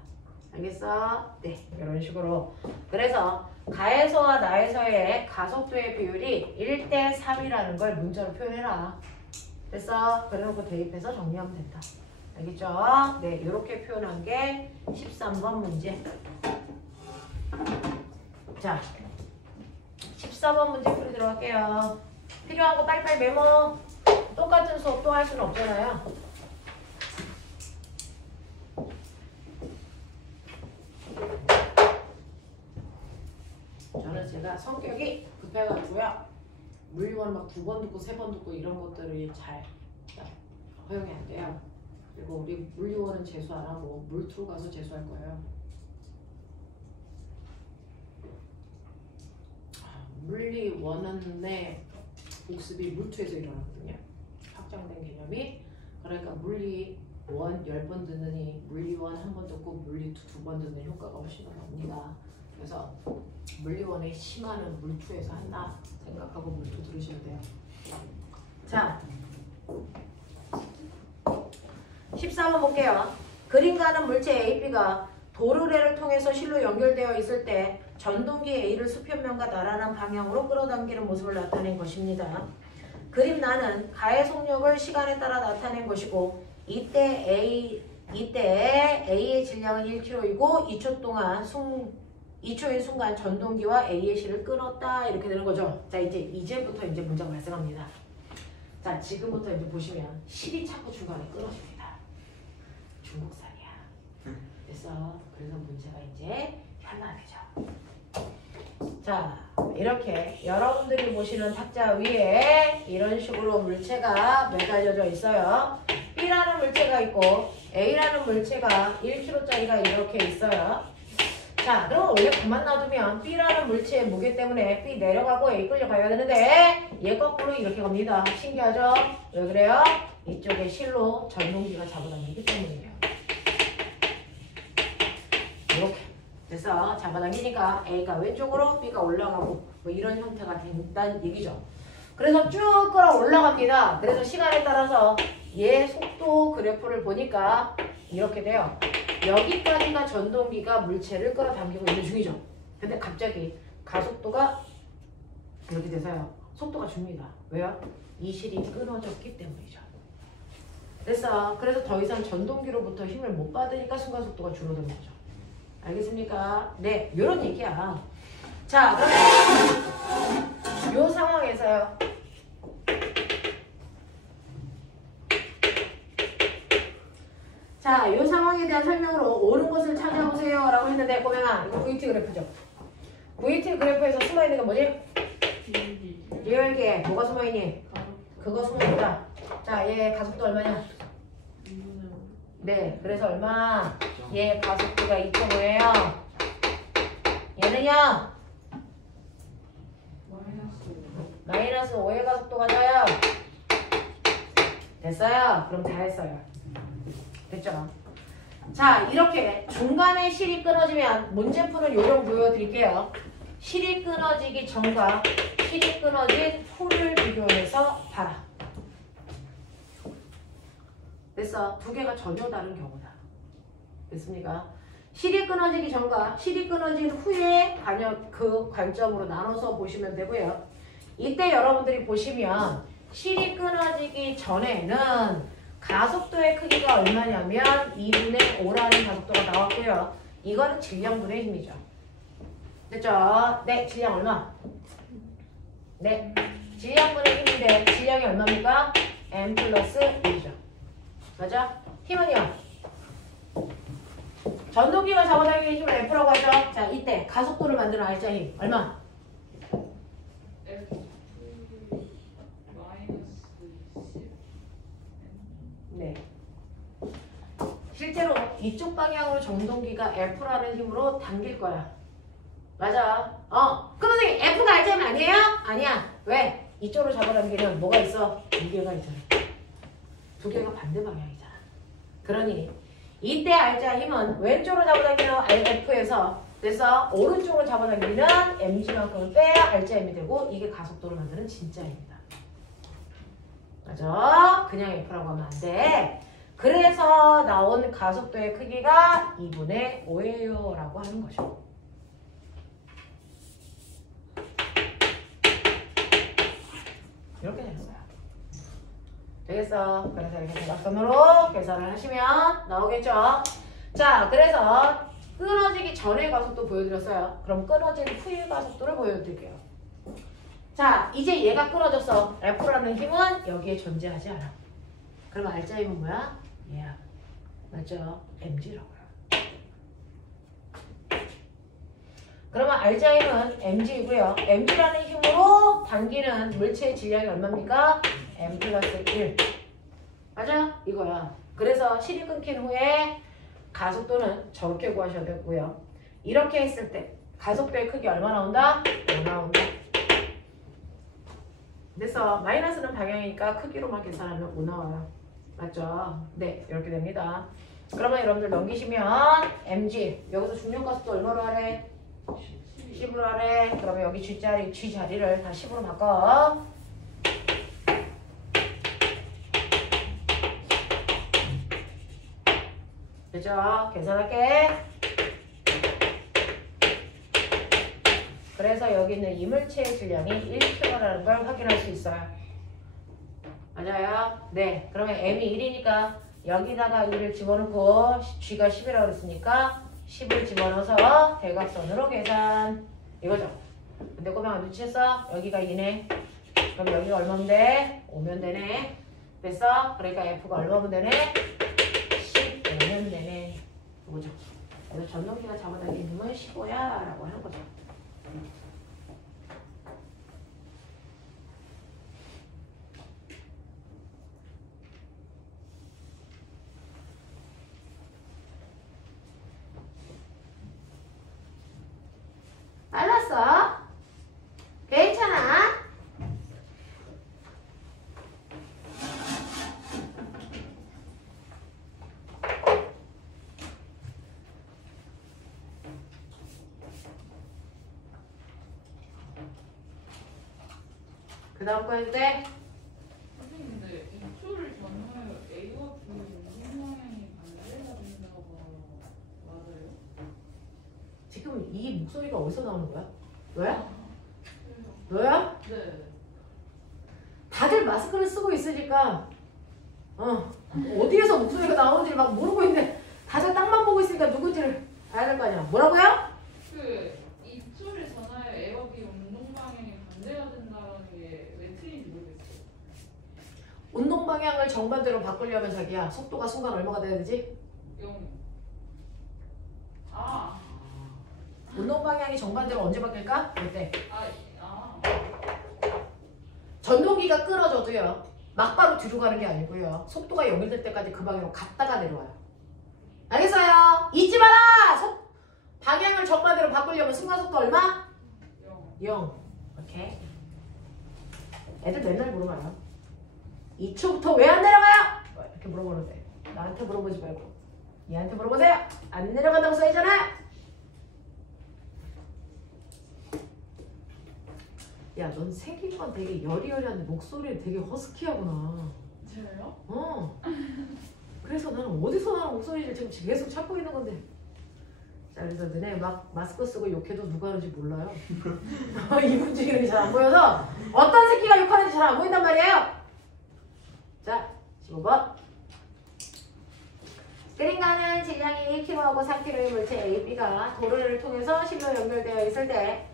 알겠어? 네, 이런 식으로. 그래서 가에서와 나에서의 가속도의 비율이 1대 3이라는 걸 문자로 표현해라. 됐어? 그래놓고 대입해서 정리하면 된다. 알겠죠? 네, 이렇게 표현한 게 13번 문제. 자, 14번 문제 풀이 들어갈게요. 필요한 거 빨리빨리 메모. 똑같은 수업 또 할 수는 없잖아요. 저는 제가 성격이 급해가지고요. 물리원을 막 2번 듣고 3번 듣고 이런 것들이 잘 허용이 안 돼요. 그리고 우리 물리원은 재수 안 하고 물투로 가서 재수할 거예요. 물리원의 복습이 물투에서 일어나거든요. 확장된 개념이. 그러니까 물리원 10번 듣느니 물리원 1번 듣고 물리투 2번 듣는 효과가 훨씬 더 납니다. 그래서 물리원의 심화는 물투에서 한다 생각하고 물투 들으셔야 돼요. 자, 14번 볼게요. 그림과는 물체 AB가 도르래를 통해서 실로 연결되어 있을 때 전동기 A를 수평면과 나란한 방향으로 끌어당기는 모습을 나타낸 것입니다. 그림 나는 가의 속력을 시간에 따라 나타낸 것이고 이때 A의 질량은 1kg이고 2초인 순간 전동기와 A의 실을 끊었다 이렇게 되는 거죠. 자, 이제부터 문제가 발생합니다. 자, 지금부터 이제 보시면 실이 자꾸 중간에 끊어집니다. 중국산이야. 됐어. 그래서 문제가 이제 현란해져. 자, 이렇게 여러분들이 보시는 탁자 위에 이런 식으로 물체가 매달려져 있어요. B라는 물체가 있고 A라는 물체가 1kg짜리가 이렇게 있어요. 자, 그럼 원래 그만 놔두면 B라는 물체의 무게 때문에 B 내려가고 A 끌려가야 되는데 얘 거꾸로 이렇게 갑니다. 신기하죠? 왜 그래요? 이쪽에 실로 전동기가 잡아당기기 때문이에요. 이렇게 그래서 잡아당기니까 A가 왼쪽으로 B가 올라가고 뭐 이런 형태가 된다는 얘기죠. 그래서 쭉 끌어 올라갑니다. 그래서 시간에 따라서 얘 속도 그래프를 보니까 이렇게 돼요. 여기까지가 전동기가 물체를 끌어당기고 있는 중이죠. 근데 갑자기 가속도가 이렇게 돼서요. 속도가 줍니다. 왜요? 이 실이 끊어졌기 때문이죠. 그래서 더 이상 전동기로부터 힘을 못 받으니까 순간속도가 줄어드는 거죠. 알겠습니까? 네, 이런 얘기야. 자, 그럼 요 상황에서요. 자, 이 상황에 대한 설명으로 옳은 것을 찾아보세요 라고 했는데 꼬맹아, 이거 VT 그래프죠? VT 그래프에서 숨어있는 게 뭐지? 리얼기에 뭐가 숨어있니? 그거 숨어있다. 자, 얘 가속도 얼마냐? 네, 그래서 얼마? 얘 가속도가 2.5예요. 얘는요? 마이너스 5의 가속도가 져요. 됐어요? 그럼 다 했어요. 됐죠? 자, 이렇게 중간에 실이 끊어지면 문제 푸는 요령 보여드릴게요. 실이 끊어지기 전과 실이 끊어진 후를 비교해서 봐라. 됐어? 두 개가 전혀 다른 경우다. 됐습니까? 실이 끊어지기 전과 실이 끊어진 후의 그 관점으로 나눠서 보시면 되고요. 이때 여러분들이 보시면 실이 끊어지기 전에는 가속도의 크기가 얼마냐면 2분의 5라는 가속도가 나왔고요. 이거는 질량분의 힘이죠. 됐죠? 네, 질량 얼마? 네, 질량분의 힘인데 질량이 얼마입니까? m 플러스 1이죠. 맞아? 힘은요? 전동기가 잡아당기는 힘을 F라고 하죠. 자, 이때 가속도를 만드는 알짜 힘 얼마? 네. 실제로 이쪽 방향으로 전동기가 F라는 힘으로 당길 거야. 맞아. 그럼 선생님 F가 알짜 힘 아니에요? 아니야. 왜? 이쪽으로 잡아당기면 뭐가 있어? 두 개가 있잖아. 두 개가 반대 방향이잖아. 그러니 이때 알짜 힘은 왼쪽으로 잡아당기는 F에서 그래서 오른쪽으로 잡아당기는 mg만큼을 빼야 알짜 힘이 되고 이게 가속도를 만드는 진짜 힘이다. 맞아? 그냥 F라고 하면 안 돼. 그래서 나온 가속도의 크기가 2분의 5예요 라고 하는 거죠. 이렇게 됐어요. 되겠어. 그래서 이렇게 대각선으로 계산을 하시면 나오겠죠. 자, 그래서 끊어지기 전의 가속도 보여드렸어요. 그럼 끊어진 후의 가속도를 보여드릴게요. 자, 이제 얘가 끊어졌어. F라는 힘은 여기에 존재하지 않아. 그러면 알짜 힘은 뭐야? 얘야. 맞죠? mg라고요. 그러면 알짜 힘은 mg이고요. mg라는 힘으로 당기는 물체의 질량이 얼마입니까? m 플러스 1. 맞아? 이거야. 그래서 실이 끊긴 후에 가속도는 저렇게 구하셔야 되고요. 이렇게 했을 때 가속도의 크기 얼마 나온다? 5 나온다. 그래서 마이너스는 방향이니까 크기로만 계산하면 5 나와요. 맞죠? 네, 이렇게 됩니다. 그러면 여러분들 넘기시면 mg 여기서 중력가속도 얼마로 하래? 10으로 하래. 그러면 여기 G 자리를 다 10으로 바꿔. 그죠? 계산할게. 그래서 여기 있는 이물체의 질량이 1kg라는 걸 확인할 수 있어요. 맞아요? 네. 그러면 m이 1이니까 여기다가 1을 집어넣고 G가 10이라고 그랬으니까 10을 집어넣어서 대각선으로 계산. 이거죠. 근데 꼬맹아 눈치챘어? 여기가 2네. 그럼 여기가 얼마면 돼? 5면 되네. 됐어? 그러니까 F가 얼마면 되네? 15면 되네. 이거죠. 그래서 전동기가 잡아당기는 힘은 15야 라고 하는 거죠. 그 다음 거 해도 돼? 선생님 근데 입초를 전후에 A와 B 운동 방향이 반대가 된다고 맞아요? 지금 이 목소리가 어디서 나오는 거야? 너야? 그래서 너야? 네. 다들 마스크를 쓰고 있으니까 어디에서 목소리가 나오는지 막 모르고 있는데 다들 땅만 보고 있으니까 누군지를 알아야 될 거 아니야. 뭐라고요? 그 입초를 전하여 A와 B 운동 방향이 반대가 된다는 게 왜 틀린지 모르겠어요. 운동 방향을 정반대로 바꾸려면 자기야 속도가 순간 얼마가 돼야 되지? 0. 아. 운동 방향이 정반대로 언제 바뀔까? 이때 아. 전동기가 끊어져도요 막바로 뒤로 가는 게 아니고요 속도가 0이 될 때까지 그 방향으로 갔다가 내려와요. 알겠어요? 잊지 마라! 방향을 정반대로 바꾸려면 순간속도 얼마? 0. 0. 오케이. 애들 맨날 물어봐요. 2초부터 왜 안 내려가요? 이렇게 물어보는데 나한테 물어보지 말고 얘한테 물어보세요. 안 내려간다고 써있잖아. 야, 넌 생긴 건 되게 여리여리한데 목소리는 되게 허스키하구나. 저요? 그래서 나는 어디서 나는 목소리를 지금 계속 찾고 있는 건데. 자, 그래서 너네 막 마스크 쓰고 욕해도 누가 하는지 몰라요. 이분 중에 잘 안 보여서 어떤 새끼가 욕하는지 잘 안 보인단 말이에요. 자, 15번. 그림과는 질량이 1kg하고 3kg의 물체 A, B가 도로를 통해서 실로 연결되어 있을 때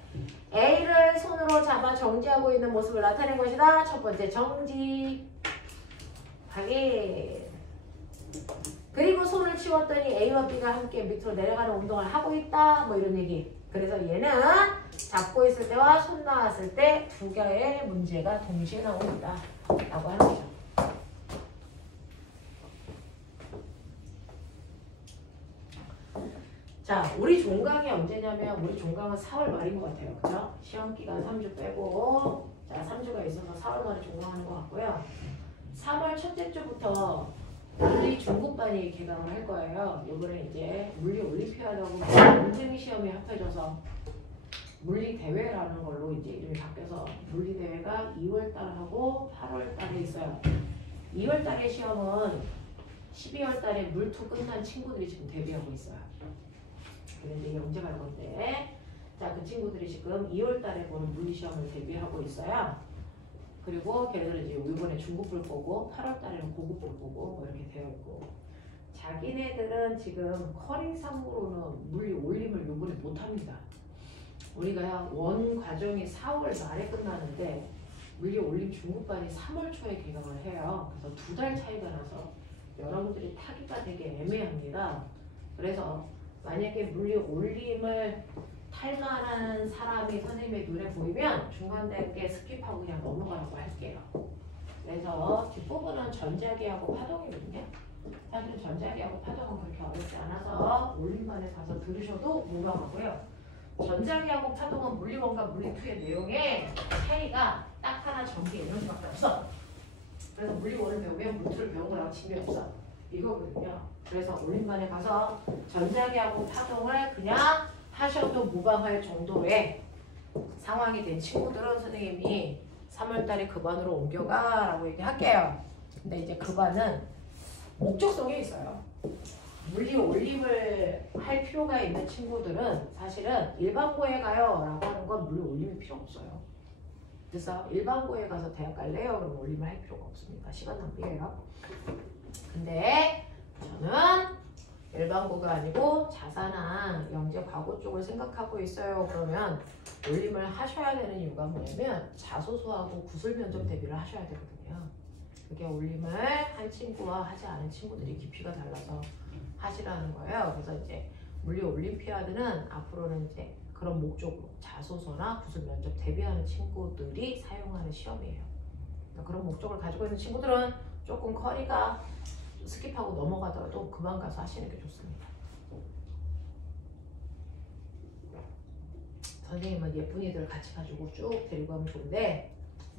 A를 손으로 잡아 정지하고 있는 모습을 나타낸 것이다. 첫 번째 정지. 확인. 그리고 손을 치웠더니 A와 B가 함께 밑으로 내려가는 운동을 하고 있다. 뭐 이런 얘기. 그래서 얘는 잡고 있을 때와 손 놨을 때 두 개의 문제가 동시에 나옵니다. 라고 하는 거죠. 자, 우리 종강이 언제냐면 우리 종강은 4월 말인 것 같아요. 그죠? 시험 기간 3주 빼고 자 3주가 있어서 4월 말에 종강하는 것 같고요. 3월 첫째 주부터 물리 중급반이 개강을 할 거예요. 이번에 이제 물리 올림피아드하고 인증 시험이 합해져서 물리 대회라는 걸로 이제 이름이 바뀌어서 물리 대회가 2월 달하고 8월 달에 있어요. 2월 달에 시험은 12월 달에 물투 끝난 친구들이 지금 데뷔하고 있어요. 근데 이게 언제 갈 건데, 자, 그 친구들이 지금 2월 달에 보는 물리 시험을 대비하고 있어요. 그리고 걔네들은 이제 이번에 중급 볼 거고 8월 달에는 고급 볼 거고 뭐 이렇게 되어 있고, 자기네들은 지금 커리상으로는 물리 올림을 요번에 못 합니다. 우리가 원 과정이 4월 말에 끝나는데 물리 올림 중급반이 3월 초에 개강을 해요. 그래서 2달 차이가 나서 여러분들이 타기가 되게 애매합니다. 그래서 만약에 물리 올림을 탈 만한 사람이 선생님의 눈에 보이면 중간대에 스킵하고 그냥 넘어가라고 할게요. 그래서 뒷부분은 전자기하고 파동이거든요. 사실은 전자기하고 파동은 그렇게 어렵지 않아서 올림반에 가서 들으셔도 무방하고요. 전자기하고 파동은 물리1과 물리2의 내용에 차이가 딱 하나 전기 에너지밖에 없어. 그래서 물리1을 배우면 물리2를 배운 거랑 질이 없어. 이거거든요. 그래서 올림반에 가서 전자기하고 파동을 그냥 하셔도 무방할 정도의 상황이 된 친구들은 선생님이 3월달에 그 반으로 옮겨가 라고 얘기할게요. 근데 이제 그 반은 목적성이 있어요. 물리 올림을 할 필요가 있는 친구들은 사실은 일반고에 가요 라고 하는 건 물리 올림이 필요 없어요. 그래서 일반고에 가서 대학 갈래요? 그러면 올림을 할 필요가 없습니다. 시간 낭비예요. 근데 저는 일반고가 아니고 자사나 영재 과고 쪽을 생각하고 있어요. 그러면 올림을 하셔야 되는 이유가 뭐냐면 자소서하고 구술 면접 대비를 하셔야 되거든요. 그게 올림을 한 친구와 하지 않은 친구들이 깊이가 달라서 하시라는 거예요. 그래서 이제 물리 올림피아드는 앞으로는 이제 그런 목적으로 자소서나 구술 면접 대비하는 친구들이 사용하는 시험이에요. 그러니까 그런 목적을 가지고 있는 친구들은 조금 커리가 스킵하고 넘어가더라도 그만 가서 하시는 게 좋습니다. 선생님은 예쁜이들 같이 가지고 쭉 데리고 가면 좋은데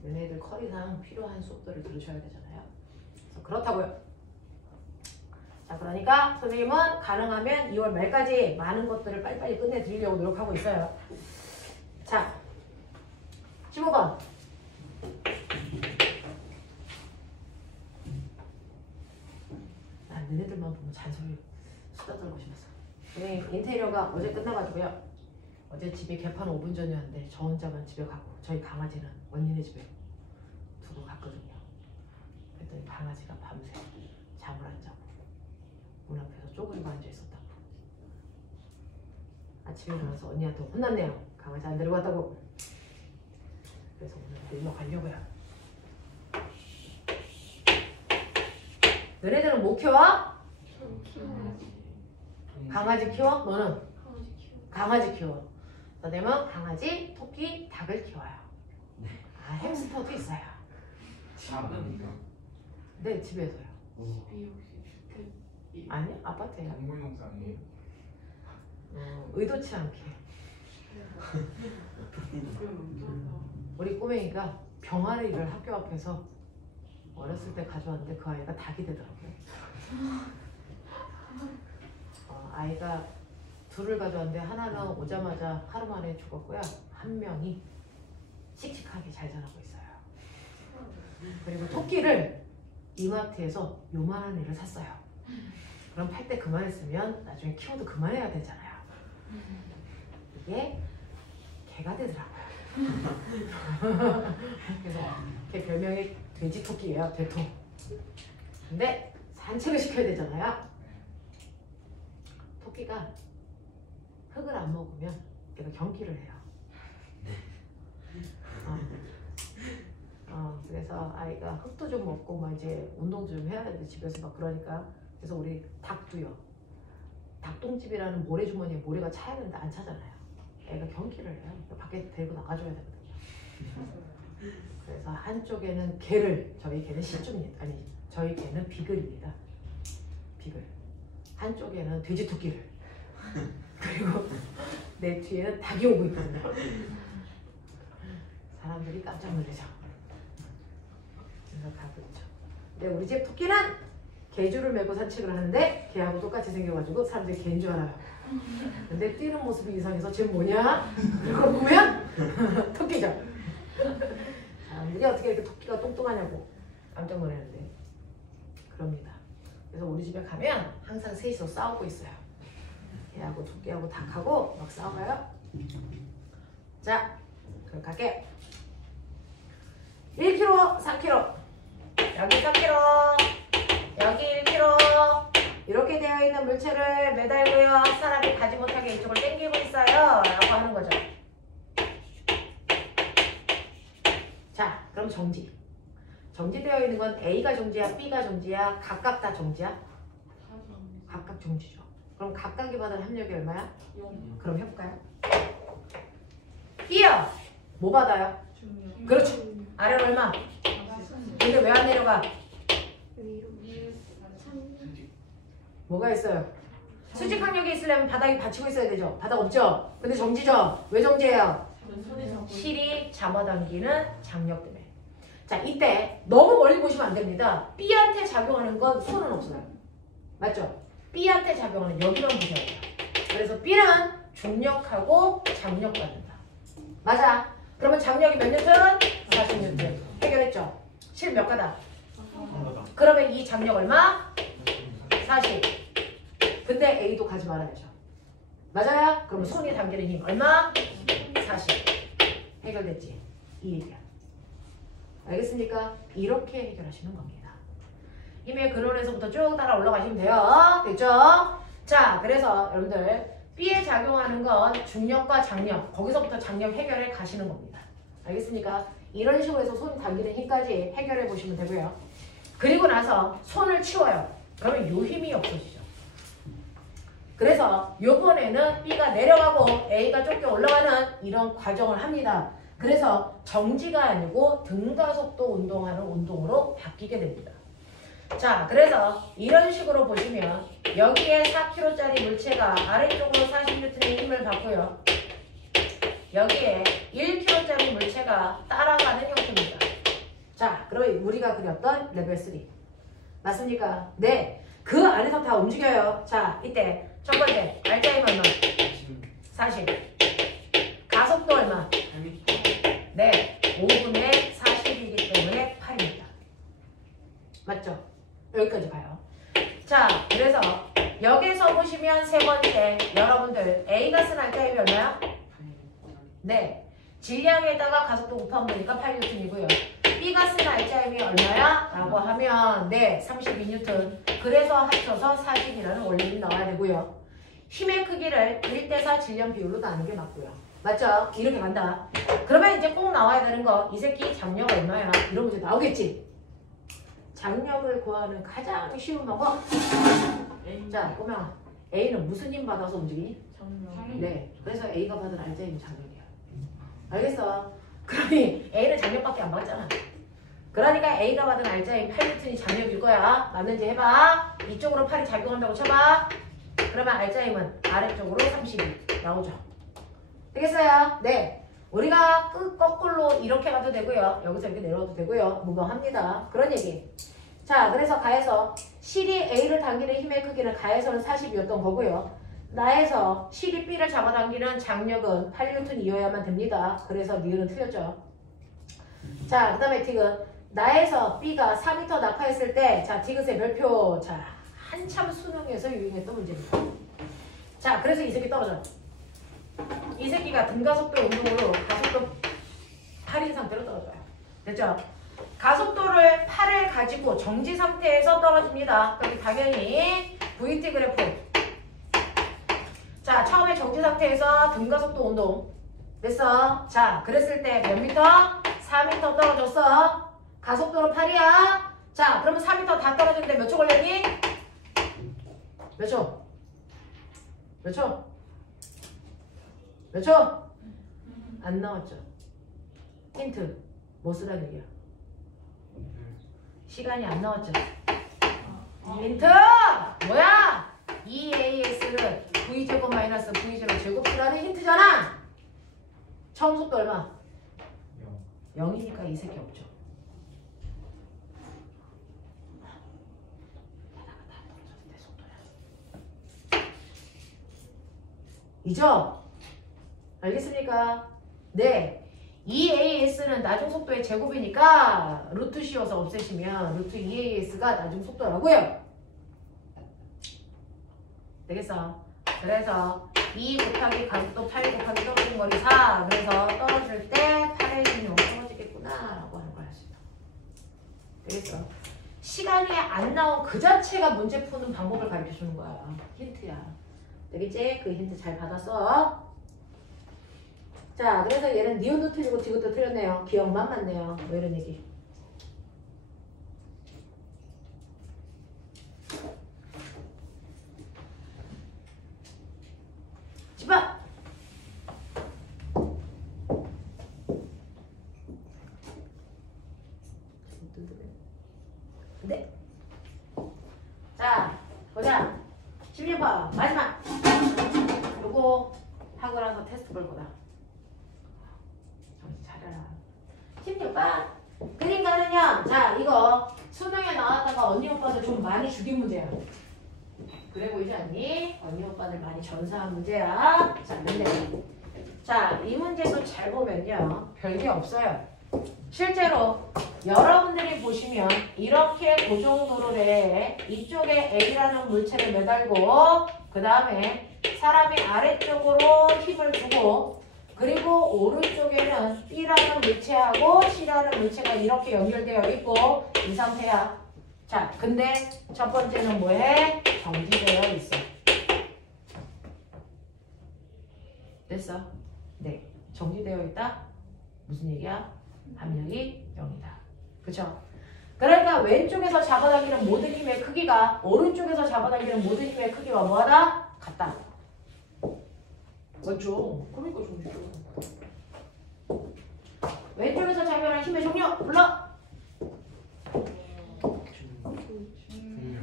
얘네들 커리상 필요한 수업들을 들으셔야 되잖아요. 그래서 그렇다고요. 자, 그러니까 선생님은 가능하면 2월 말까지 많은 것들을 빨리빨리 끝내드리려고 노력하고 있어요. 자, 15번 너네들만 보면 잔소리 수다 떨고 싶었어. 인테리어가 어제 끝나가지고요. 어제 집에 개판 5분 전이었는데 저 혼자만 집에 가고 저희 강아지는 언니네 집에 두고 갔거든요. 그랬더니 강아지가 밤새 잠을 안 자고 문 앞에서 쪼그리고 앉아 있었다고. 아침에 일어나서 언니한테 혼났네요. 강아지 안 데리고 왔다고. 그래서 오늘 일로 가려고요. 너네들은 뭐 키워? 강아지 키워? 너는? 강아지 키워. 너네는 강아지, 토끼, 닭을 키워요. 아, 햄스터도 있어요. 네, 집에서요. 집이 혹시 아니요, 아파트에요. 동물농장이에요. 의도치 않게. 우리 꼬맹이가 병아리를 학교 앞에서 어렸을 때 가져왔는데 그 아이가 닭이 되더라고요. 아이가 둘을 가져왔는데 하나는 오자마자 하루 만에 죽었고요. 한 명이 씩씩하게 잘 자라고 있어요. 그리고 토끼를 이마트에서 요만한 애를 샀어요. 그럼 팔 때 그만했으면 나중에 키워도 그만해야 되잖아요. 이게 개가 되더라고요. 그래서 걔 별명이 돼지 토끼예요. 대통. 근데 산책을 시켜야 되잖아요. 토끼가 흙을 안 먹으면 얘가 경기를 해요. 그래서 아이가 흙도 좀 먹고 막 이제 운동 좀 해야 되는데 집에서 막 그러니까 그래서 우리 닭도요. 닭똥집이라는 모래주머니에 모래가 차야 되는데 안 차잖아요. 애가 경기를 해요. 밖에 데리고 나가줘야 되거든요. 그래서 한쪽에는 개를, 저희 개는 시쭈입니다. 아니, 저희 개는 비글입니다. 비글. 한쪽에는 돼지토끼를. 그리고 내 뒤에는 닭이 오고 있거든요. 사람들이 깜짝 놀라죠. 생각하고 있죠. 근데 우리 집 토끼는 개줄을 메고 산책을 하는데 개하고 똑같이 생겨가지고 사람들이 개인 줄 알아요. 근데 뛰는 모습이 이상해서 쟤 뭐냐? 그거 보면 토끼죠. 사람들이 어떻게 이렇게 토끼가 뚱뚱하냐고 깜짝 놀라는데 그럽니다. 그래서 우리 집에 가면 항상 셋이서 싸우고 있어요. 개하고 토끼하고 닭하고 막 싸워요. 자, 그럼 갈게요. 1kg, 4kg, 여기 4kg, 여기 1kg. 이렇게 되어 있는 물체를 매달고요. 사람이 가지 못하게 이쪽을 당기고 있어요. 라고 하는 거죠. 자, 그럼 정지. 정지되어 있는 건 A가 정지야, B가 정지야, 각각 다 정지야? 각각 정지죠. 그럼 각각이 받은 합력이 얼마야? 0. 그럼 해볼까요? B요. 뭐 받아요? 그렇죠. 아래로 얼마? 근데 왜 안 내려가? 뭐가 있어요? 수직 항력이 있으려면 바닥이 받치고 있어야 되죠. 바닥 없죠? 근데 정지죠? 왜 정지해요? 실이 잡아당기는 장력 때문에. 자, 이때 너무 멀리 보시면 안 됩니다. B한테 작용하는 건 손은 없어요. 맞죠? B한테 작용하는 여기만 보셔야 돼요. 그래서 B는 중력하고 장력 받는다. 맞아. 그러면 장력이 몇 뉴턴? 40뉴턴. 해결했죠? 실 몇 가닥? 그러면 이 장력 얼마? 40. 근데 A도 가지 말아야죠. 맞아요? 그러면 손이 당기는 힘 얼마? 40. 해결됐지? 이 얘기야. 알겠습니까? 이렇게 해결하시는 겁니다. 힘의 근원에서부터 쭉 따라 올라가시면 돼요. 됐죠? 자, 그래서 여러분들 B에 작용하는 건 중력과 장력, 거기서부터 장력 해결해 가시는 겁니다. 알겠습니까? 이런 식으로 해서 손 당기는 힘까지 해결해 보시면 되고요. 그리고 나서 손을 치워요. 그러면 요 힘이 없어지죠. 그래서 요번에는 B가 내려가고 A가 쫓겨 올라가는 이런 과정을 합니다. 그래서 정지가 아니고 등가속도 운동하는 운동으로 바뀌게 됩니다. 자, 그래서 이런 식으로 보시면 여기에 4kg짜리 물체가 아래쪽으로 40N의 힘을 받고요. 여기에 1kg짜리 물체가 따라가는 형태입니다. 자, 그럼 우리가 그렸던 레벨 3 맞습니까? 네, 그 안에서 다 움직여요. 자, 이때 첫 번째 알짜임 얼마? 40. 가속도 얼마? 네, 5분의 40이기 때문에 8입니다. 맞죠? 여기까지 가요. 자, 때 여러분들 A가 쓴 알짜임이 얼마야? 네. 질량에다가 가속도 곱하면 되니까 8N이고요. B가 쓴 알짜임이 얼마야? 라고 하면 네, 32N. 그래서 합쳐서 40이라는 원리는 나와야 되고요. 힘의 크기를 1대4 질량 비율로 나누는 게 맞고요. 맞죠? 이렇게 간다. 그러면 이제 꼭 나와야 되는 거, 이 새끼 장력 얼마야? 이런 문제 나오겠지? 장력을 구하는 가장 쉬운 방법. 자, 꼬마 A는 무슨 힘 받아서 움직이니? 장면. 네. 그래서 A가 받은 알짜임이 장력이야. 알겠어? 그러니 A는 장력밖에 안 받잖아. 그러니까 A가 받은 알짜임 8N이 장력일 거야. 맞는지 해봐. 이쪽으로 8이 작용한다고 쳐봐. 그러면 알짜임은 아래쪽으로 32 나오죠. 되겠어요? 네. 우리가 거꾸로 이렇게 가도 되고요. 여기서 이렇게 내려와도 되고요. 무방합니다. 그런 얘기. 자, 그래서 가에서 실이 A를 당기는 힘의 크기는 가에서는 40이었던 거고요. 나에서 실이 B를 잡아당기는 장력은 8N이어야만 됩니다. 그래서 니은은 틀렸죠. 자, 그 다음에 디귿. 나에서 B가 4m 낙하했을 때, 자, 디귿의 별표. 자, 한참 수능에서 유행했던 문제입니다. 자, 그래서 이 새끼 떨어져. 이 새끼가 등가속도 운동으로 가속도 8인 상태로 떨어져요. 됐죠? 가속도를 8을 가지고 정지 상태에서 떨어집니다. 그럼 당연히 VT 그래프. 자, 처음에 정지 상태에서 등가속도 운동. 됐어? 자, 그랬을 때 몇 미터? 4m 떨어졌어. 가속도는 8이야. 자, 그러면 4m 다 떨어졌는데 몇 초 걸렸니? 몇 초? 몇 초? 몇 초? 안 나왔죠? 힌트. 뭐 쓰라는 얘기야? 시간이 안 나왔죠? 힌트! 뭐야? EAS를 V제곱 마이너스 V제곱 제곱 쓰라는 힌트잖아! 처음 속도 얼마? 0이니까 이 새끼 없죠. 이죠? 알겠습니까? 네. EAS는 나중 속도의 제곱이니까 루트 씌워서 없애시면 루트 EAS가 나중 속도라고요. 되겠어? 그래서 2 곱하기 가속도 8 곱하기 떨어진 거리 4. 그래서 떨어질 때 8의 힘이 떨어지겠구나 라고 하는 걸 할 수 있다. 되겠어? 시간이 안 나온 그 자체가 문제 푸는 방법을 가르쳐 주는 거야. 힌트야. 되겠지? 그 힌트 잘 받았어? 자, 그래서 얘는 니은도 틀리고 디귿도 틀렸네요. 기억만 맞네요. 뭐 이런 얘기. 집합! 네. 자, 보자. 16번 마지막. 요거 하고 나서 테스트 볼 거다. 정신 차려라. 16번 그러니까는요. 자, 이거 수능에 나왔다가 언니 오빠들 좀 많이 죽인 문제야. 그래 보이지 않니? 언니 오빠들 많이 전사한 문제야. 자, 근데 자, 이 문제도 잘 보면요. 별게 없어요. 실제로 여러분들이 보시면 이렇게 고정도로에 이쪽에 A라는 물체를 매달고 그 다음에 사람이 아래쪽으로 힘을 주고 그리고 오른쪽에는 B라는 물체하고 C라는 물체가 이렇게 연결되어 있고 이 상태야. 자, 근데 첫 번째는 뭐해? 정지되어 있어. 됐어? 네. 정지되어 있다? 무슨 얘기야? 압력이 0이다. 그쵸? 그러니까 왼쪽에서 잡아당기는 모든 힘의 크기가 오른쪽에서 잡아당기는 모든 힘의 크기와 뭐하다? 같다. 맞죠? 그러니까 정지죠. 왼쪽에서 작용하는 힘의 종류 불러!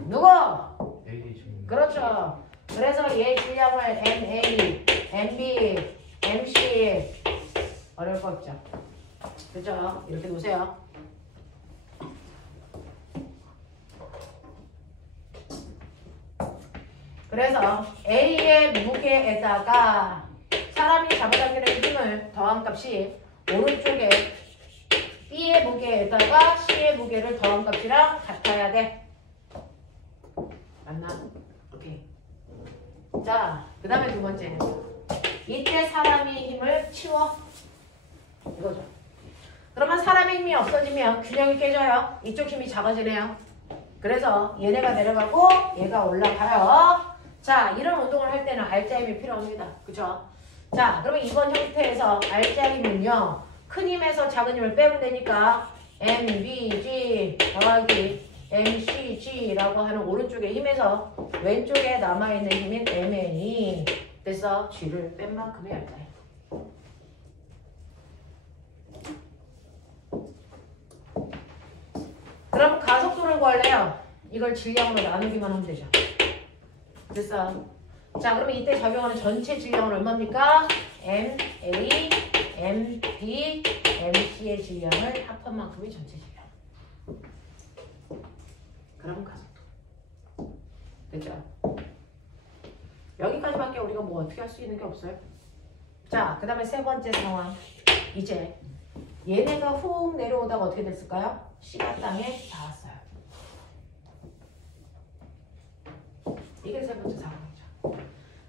누구? 그렇죠. 그래서 얘 질량을 MA, MB, MC 어려울 거 없죠. 그죠? 이렇게 놓으세요. 그래서 A의 무게에다가 사람이 잡아당기는 힘을 더한 값이 오른쪽에 B의 무게에다가 C의 무게를 더한 값이랑 같아야 돼. 맞나? 오케이. 자, 그 다음에 두 번째. 이때 사람의 힘을 치워. 이거죠. 그러면 사람의 힘이 없어지면 균형이 깨져요. 이쪽 힘이 작아지네요. 그래서 얘네가 내려가고 얘가 올라가요. 자, 이런 운동을 할 때는 알짜 힘이 필요합니다. 그쵸? 자, 그러면 이번 형태에서 알짜 힘은요. 큰 힘에서 작은 힘을 빼면 되니까 MBG 더하기 MCG라고 하는 오른쪽의 힘에서 왼쪽에 남아있는 힘인 MN이 그래서 G를 뺀 만큼의 알짜 힘. 그럼 가속도를 구할래요. 이걸 질량으로 나누기만 하면 되죠. 됐어. 자, 그러면 이때 적용하는 전체 질량은 얼마입니까? M, A, M, B, MC의 질량을 합한 만큼이 전체 질량. 그럼 가속도. 됐죠? 여기까지밖에 우리가 뭐 어떻게 할 수 있는 게 없어요. 자, 그 다음에 세 번째 상황. 이제 얘네가 훅 내려오다가 어떻게 됐을까요? C가 땅에 닿았어요. 이게 세 번째 상황이죠.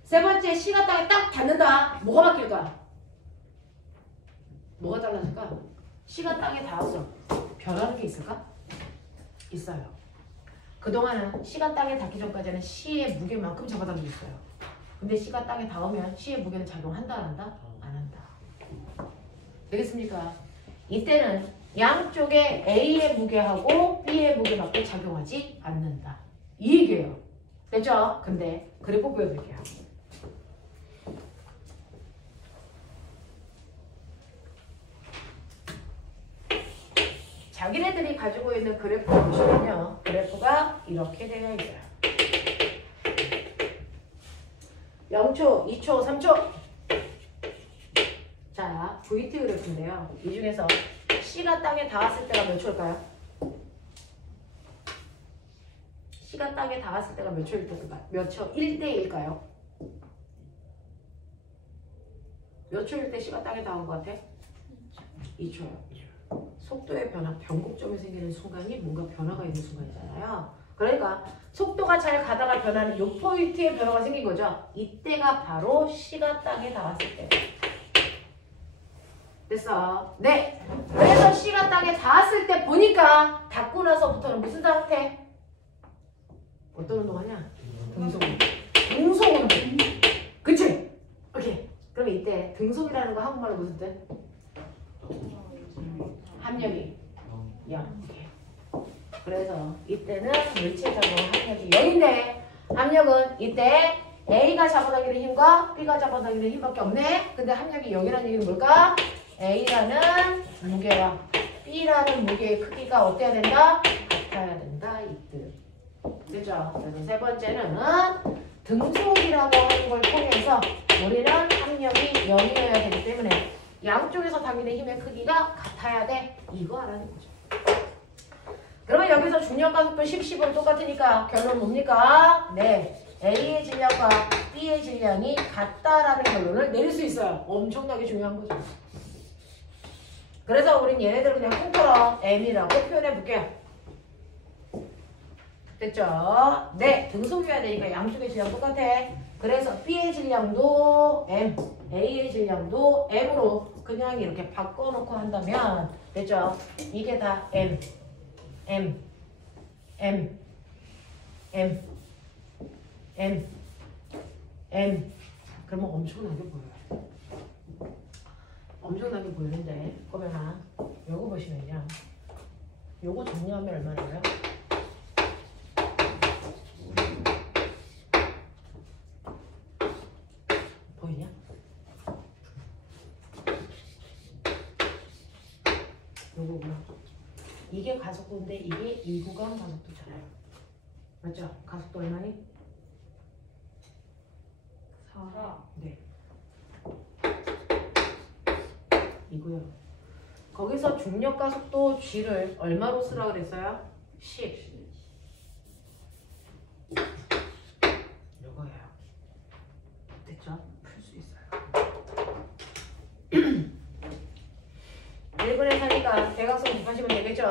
세 번째 C가 땅에 딱 닿는다. 뭐가 바뀔까? 뭐가 달라질까? C가 땅에 닿았어. 변하는 게 있을까? 있어요. 그동안은 C가 땅에 닿기 전까지는 C의 무게만큼 잡아당기고 있어요. 근데 C가 땅에 닿으면 C의 무게는 작용한다 안 한다? 안 한다. 되겠습니까? 이때는 양쪽에 A의 무게하고 B의 무게밖에 작용하지 않는다. 이 얘기예요. 됐죠? 근데 그래프 보여드릴게요. 자기네들이 가지고 있는 그래프를 보시면요. 그래프가 이렇게 되어 있어요. 0초, 2초, 3초. 자, VT 그래프인데요. 이 중에서 C가 땅에 닿았을 때가 몇 초일까요? C가 땅에 닿았을 때가 몇 초일 때일까요? 몇 초? 1대1일까요? 몇 초일 때 C가 땅에 닿은 것 같아? 2초요. 속도의 변화, 변곡점이 생기는 순간이 뭔가 변화가 있는 순간이잖아요. 그러니까 속도가 잘 가다가 변하는 요 포인트에 변화가 생긴 거죠. 이때가 바로 C가 땅에 닿았을 때. 됐어. 네. 그래서 C가 땅에 닿았을 때 보니까 닿고 나서부터는 무슨 상태? 어떤 운동하냐? 등속. 등속 운동. 그치? 오케이. 그럼 이때 등속이라는 거 한국말로 무슨 뜻? 합력이 0. 그래서 이때는 물체 작용 합력이 0인데 합력은 이때 A가 잡아당기는 힘과 B가 잡아당기는 힘밖에 없네. 근데 합력이 0이라는 얘기는 뭘까? A라는 무게와 B라는 무게의 크기가 어때야 된다? 같아야 된다. 이 뜻. 됐죠? 그래서 세 번째는 등속이라고 하는 걸 통해서 우리는 합력이 0이어야 되기 때문에 양쪽에서 당기는 힘의 크기가 같아야 돼. 이거 알아낸 거죠. 그러면 여기서 중력가속도 10, 10은 똑같으니까 결론 뭡니까? 네. A의 질량과 B의 질량이 같다라는 결론을 내릴 수 있어요. 엄청나게 중요한 거죠. 그래서 우린 얘네들을 그냥 콩처럼 M이라고 표현해 볼게요. 됐죠? 네. 등속이어야 되니까 양쪽의 질량 똑같아. 그래서 B의 질량도 M, A의 질량도 M으로 그냥 이렇게 바꿔놓고 한다면 됐죠? 이게 다 M, M, M, M, M, M. 그러면 엄청나게 보여요. 엄청나게 보이는데 그러면 요거 보시면요. 요거 정리하면 얼마나요? 보이냐? 요거구나. 이게 가속도인데 이게 이구간 가속도잖아요. 맞죠? 가속도 얼마니? 4. 네. 이고요. 거기서 중력 가속도 G를 얼마로 쓰라 그랬어요? 10. 요거예요. 됐죠? 풀 수 있어요. 1분의 4니까 대각선 곱하시면 되겠죠?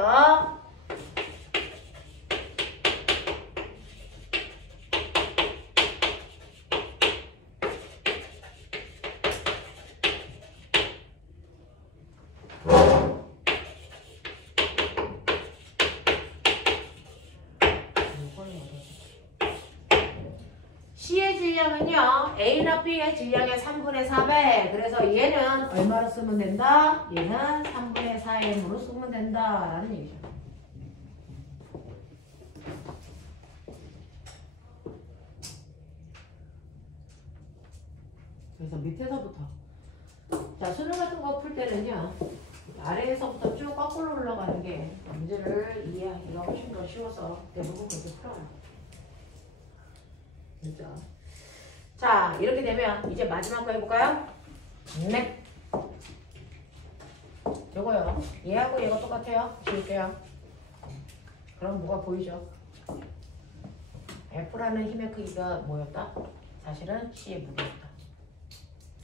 질량은요 A나 B의 질량의 3분의 4배. 그래서 얘는 얼마로 쓰면 된다? 얘는 3분의 4m으로 쓰면 된다라는 얘기죠. 그래서 밑에서부터 자 수능 같은 거 풀 때는요 아래에서부터 쭉 거꾸로 올라가는 게 문제를 이해하기가 훨씬 더 쉬워서 대부분 그렇게 풀어요. 진짜. 자 이렇게 되면 이제 마지막 거 해볼까요? 네. 요거요. 얘하고 얘가 똑같아요. 지울게요. 그럼 뭐가 보이죠? F라는 힘의 크기가 뭐였다? 사실은 C의 무게였다.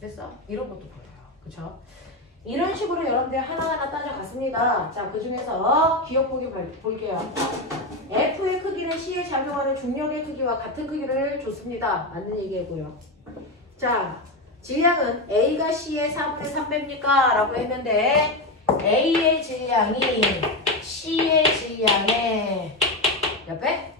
됐어? 이런 것도 보여요. 그쵸? 이런 식으로 여러분들 하나하나 따져갔습니다. 자, 그 중에서 기억 보기 볼게요. F의 크기는 C에 작용하는 중력의 크기와 같은 크기를 줬습니다. 맞는 얘기고요. 자, 질량은 A가 C의 4분의 3배입니까? 라고 했는데 A의 질량이 C의 질량의 몇 배?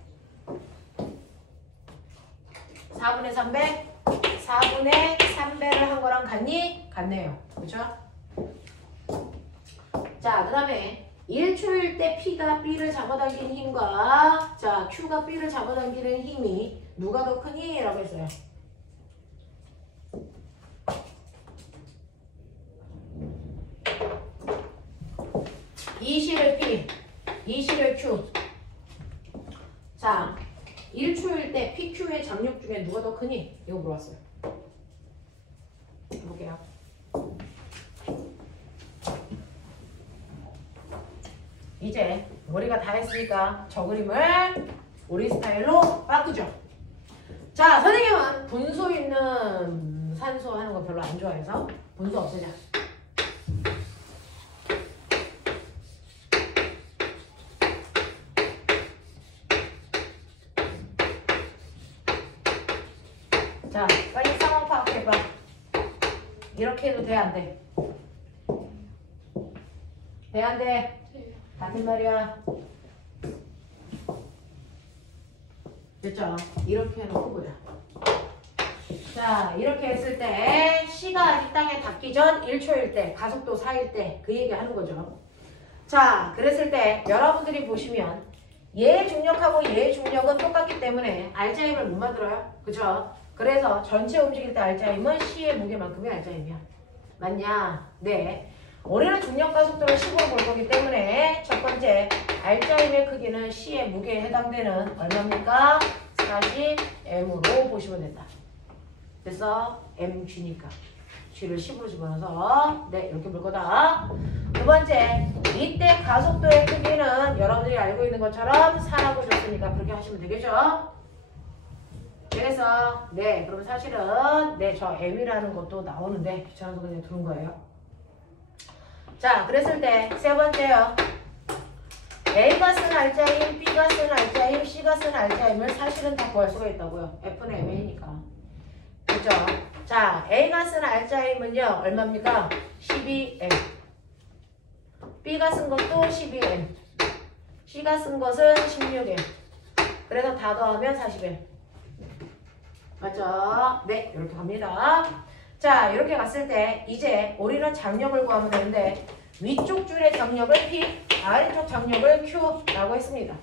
4분의 3배? 4분의 3배를 한 거랑 같니? 같네요. 그렇죠? 자, 그 다음에 1초일 때 P가 B를 잡아당기는 힘과 자, Q가 B를 잡아당기는 힘이 누가 더 크니? 라고 했어요. 이실의 P, 이실의 Q. 자, 1초일 때 PQ의 장력 중에 누가 더 크니? 이거 물어봤어요. 해볼게요. 이제 머리가 다 했으니까 저 그림을 우리 스타일로 바꾸죠. 자, 선생님은 분수 있는 산소 하는 거 별로 안 좋아해서 분수 없애자. 자, 빨리 상황 파악해봐. 이렇게 해도 돼, 안 돼? 돼, 안 돼? 같은 말이야. 됐죠? 이렇게 해놓고 보자. 자, 이렇게 했을 때 C가 이 땅에 닿기 전 1초일 때, 가속도 4일 때 그 얘기 하는 거죠. 자, 그랬을 때 여러분들이 보시면 얘의 중력하고 얘의 중력은 똑같기 때문에 R자임을 못 만들어요. 그쵸? 그래서 전체 움직일 때 R자임은 C의 무게만큼의 R자임이야. 맞냐? 네. 우리는 중력 가속도를 10으로 볼 거기 때문에 첫 번째 R자임의 크기는 C의 무게에 해당되는 얼마입니까? 40m으로 보시면 된다. 됐어? mg니까 g를 10으로 집어넣어서 네 이렇게 볼 거다. 두 번째, 이때 가속도의 크기는 여러분들이 알고 있는 것처럼 4라고 줬으니까 그렇게 하시면 되겠죠? 그래서 네 그럼 사실은 네 저 m이라는 것도 나오는데 귀찮아서 그냥 두는 거예요. 자, 그랬을 때 세 번째요. A가 쓴 R자임, B가 쓴 R자임, C가 쓴 R자임을 사실은 다 구할 수가 있다고요. F는 MA니까. 그죠? 자, A가 쓴 R자임은요, 얼마입니까? 12M. B가 쓴 것도 12M. C가 쓴 것은 16M. 그래서 다 더하면 40M. 맞죠? 네, 이렇게 갑니다. 자, 이렇게 갔을 때 이제 우리는 장력을 구하면 되는데 위쪽 줄의 장력을 P, 아래쪽 장력을 Q라고 했습니다.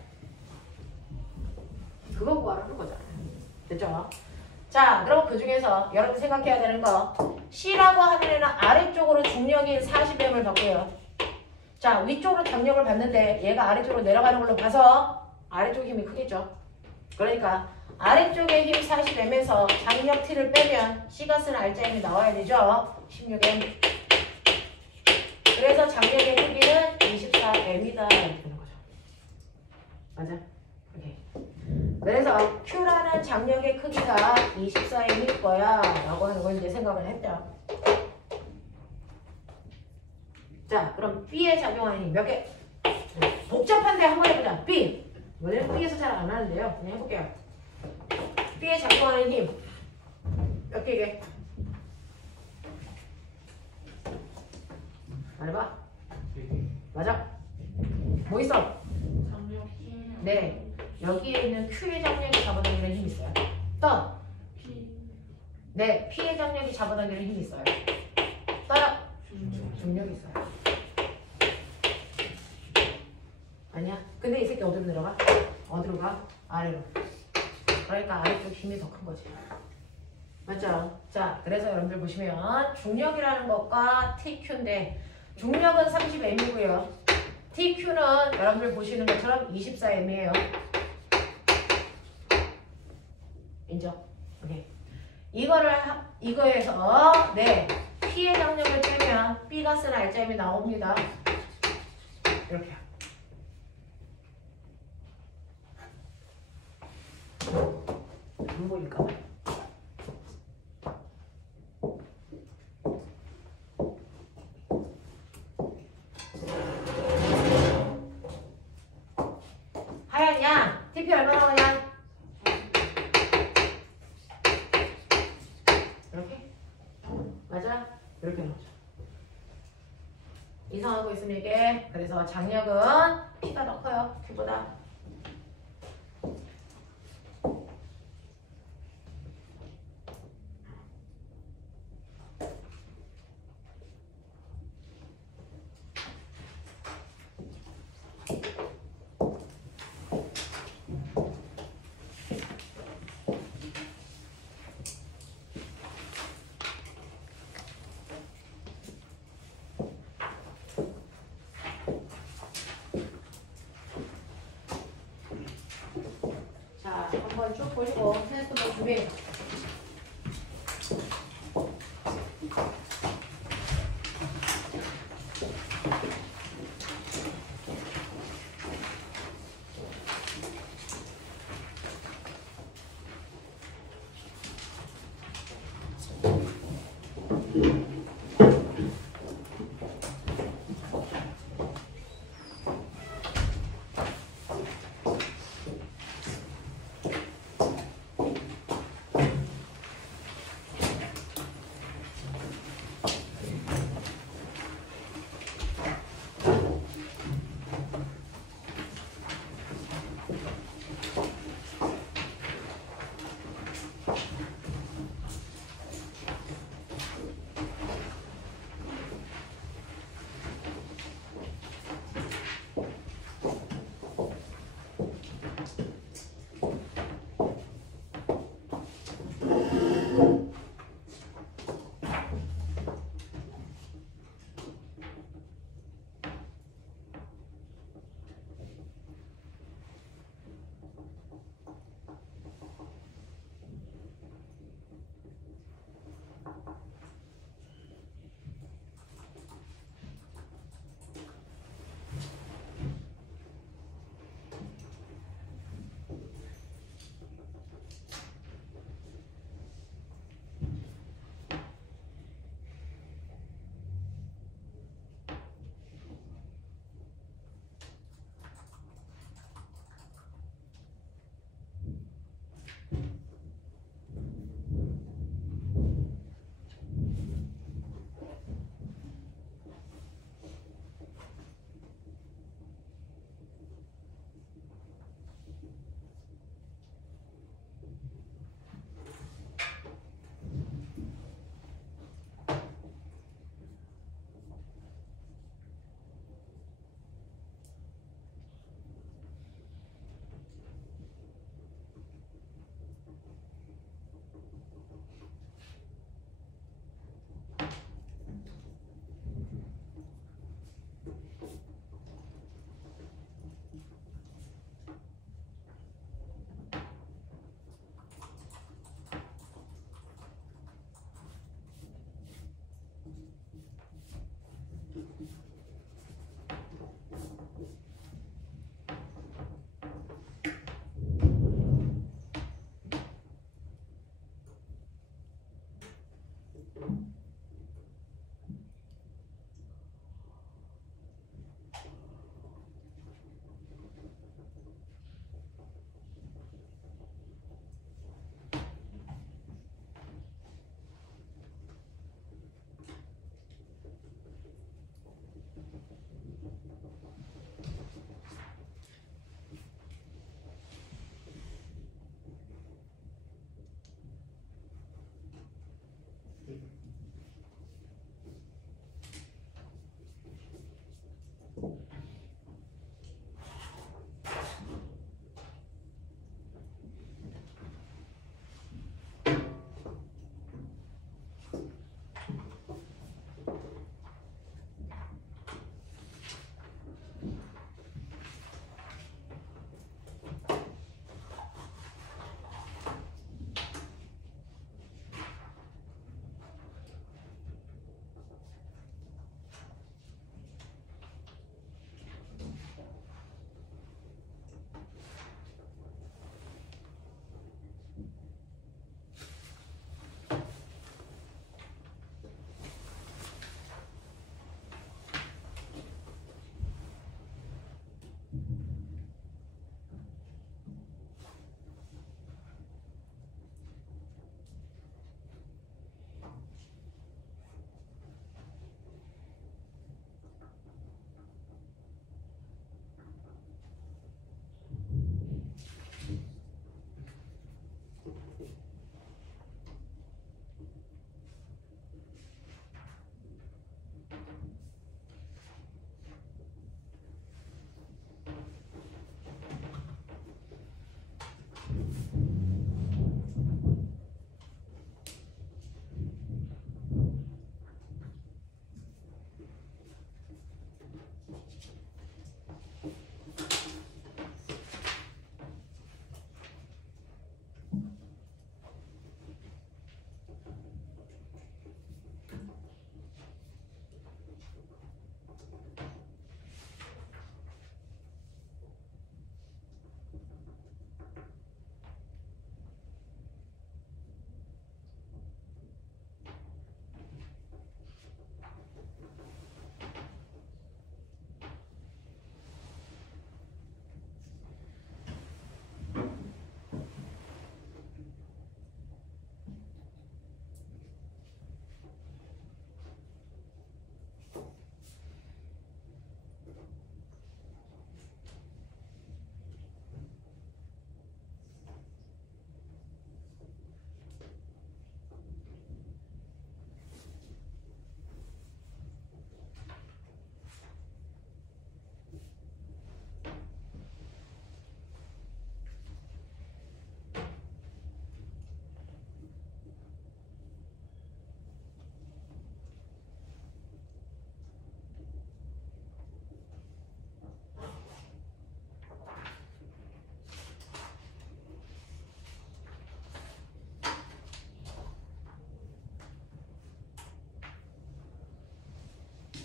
그거 구하라는 거잖아요. 됐죠? 자, 그럼 그 중에서 여러분 생각해야 되는 거 C라고 하는 애는 아래쪽으로 중력인 40M을 받고요. 자, 위쪽으로 장력을 받는데 얘가 아래쪽으로 내려가는 걸로 봐서 아래쪽 힘이 크겠죠. 그러니까 아래쪽의 힘 40M에서 장력 T를 빼면 C가 쓴 R자임이 나와야 되죠. 16M. 그래서 장력의 크기는 24M이다 이렇게 되는 거죠. 맞아? 오케이. 그래서 Q라는 장력의 크기가 24M일 거야 라고 하는 걸 이제 생각을 했죠. 자, 그럼 B에 작용하는 힘 몇 개? 복잡한데 한번 해보자. B. 원래는 B에서 잘 안 하는데요. 그냥 해볼게요. B에 작용하는 힘 몇 개게? 말해봐. 맞아. 뭐 있어? 장력 힘. 네. 여기에 있는 Q의 장력이 잡아당기는 힘이 있어요. 또 P. 네, P의 장력이 잡아당기는 힘이 있어요. 따라 중력이 있어요. 아니야? 근데 이 새끼 어디로 내려가? 어디로 가? 아래로. 그러니까 아래쪽 힘이 더 큰 거지. 맞죠? 자, 그래서 여러분들 보시면 중력이라는 것과 TQ인데 중력은 30M이고요. TQ는 여러분들 보시는 것처럼 24M이에요. 인정? 오케이. 이거에서 네, P의 장력을 빼면 B가 쓴 R자임이 나옵니다. 이렇게. 안 보일까 봐. 하얀 양, TP 얼마나 나오냐? 이렇게? 맞아? 이렇게 나오죠. 이상하고 있으면 이게 그래서 장력은 P가 더 커요. Q보다. 자, 한번 쭉 보시고 테스트 준비.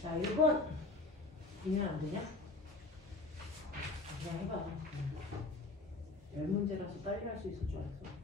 자, 1번. 이면 안 되냐? 그냥 해봐. 10문제라서 빨리 할 수 있을 줄 알았어.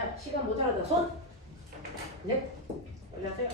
자, 시간 모자라다. 손. 넷. 올라세요.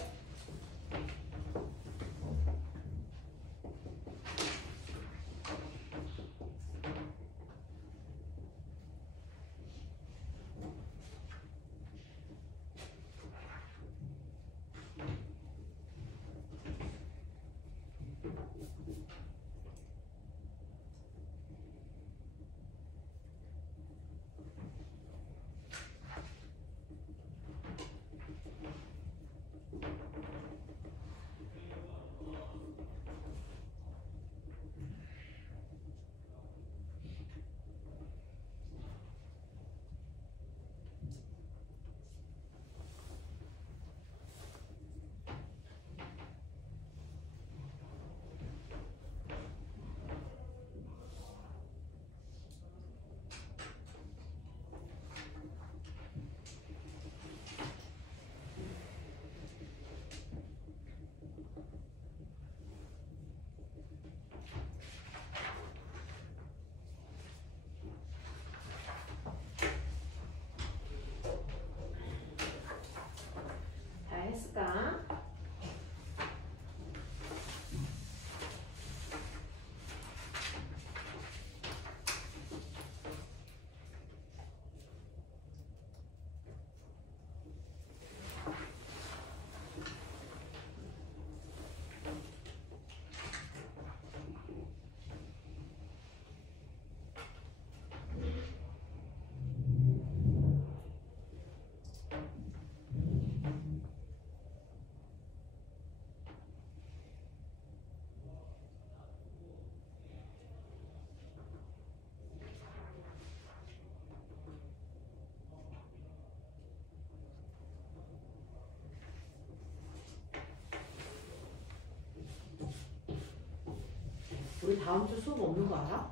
다음 주 수업 없는 거 알아?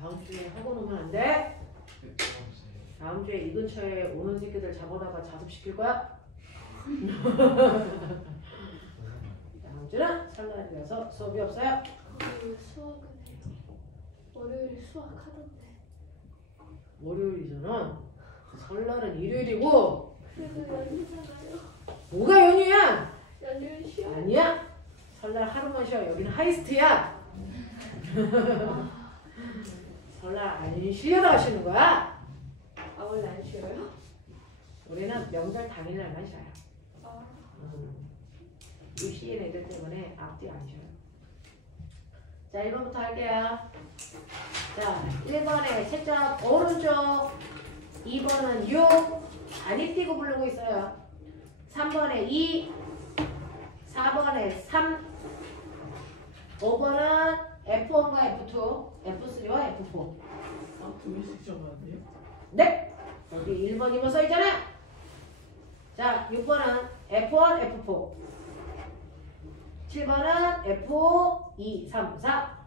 다음 주에 학원 오면 안 돼? 다음 주에 이 근처에 오는 새끼들 잡아다가 자습시킬 거야? 다음 주는 설날이라서 수업이 없어요. 왜 수학은 해요? 월요일에 수학하던데. 월요일이잖아. 설날은 일요일이고. 그래도 연휴잖아요. 뭐가 연휴야? 연휴는 쉬어. 아니야. 설날 하루만 쉬어. 여기는 하이스트야. 설날 안 쉬려다 하시는 거야? 아 원래 안 쉬어요? 우리는 명절 당일날만 쉬어요. 아. 입시인 애들 때문에 앞뒤 안 쉬어요. 자, 1번부터 할게요. 자, 1번에 채점 오른쪽, 2번은 6, 안이 띄고 부르고 있어요. 3번에 2, 4번에 3, 5번은 F1과 F2, F3와 F4. 아, 두 개씩 적어야 돼요? 네! 여기 1번, 2번 써있잖아요. 자, 6번은 F1, F4. 7번은 F5, 2, 3, 4.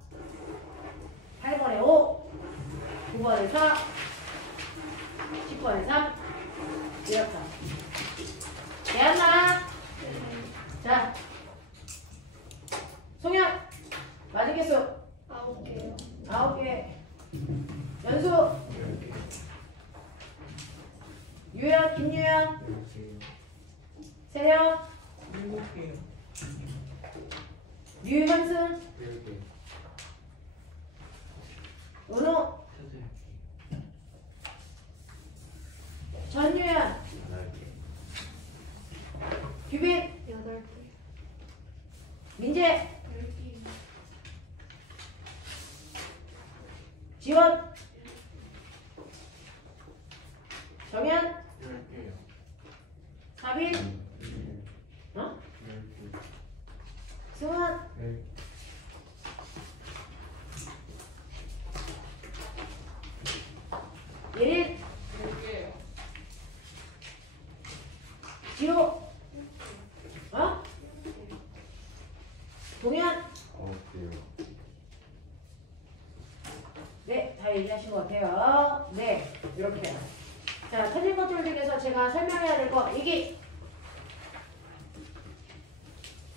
8번에 5. 9번에 4. 10번에 3. 이렇게. 되었나? 자, 송현. 맞은 개수 9개요. 9개. 연수. 유현, 김유현. 세영. 7개요. 류현승. 은호. 전유현. 규빈. 8개. 민재. 10개. 지원. 정현. 10개요. 사빈. 어? 승원. 네. 예린. 10개요. 지호. 어? 동현. 9개요. 네, 다 얘기하신 것 같아요. 네, 이렇게. 자, 틀린 것들 중에서 제가 설명해야 될 거, 이기.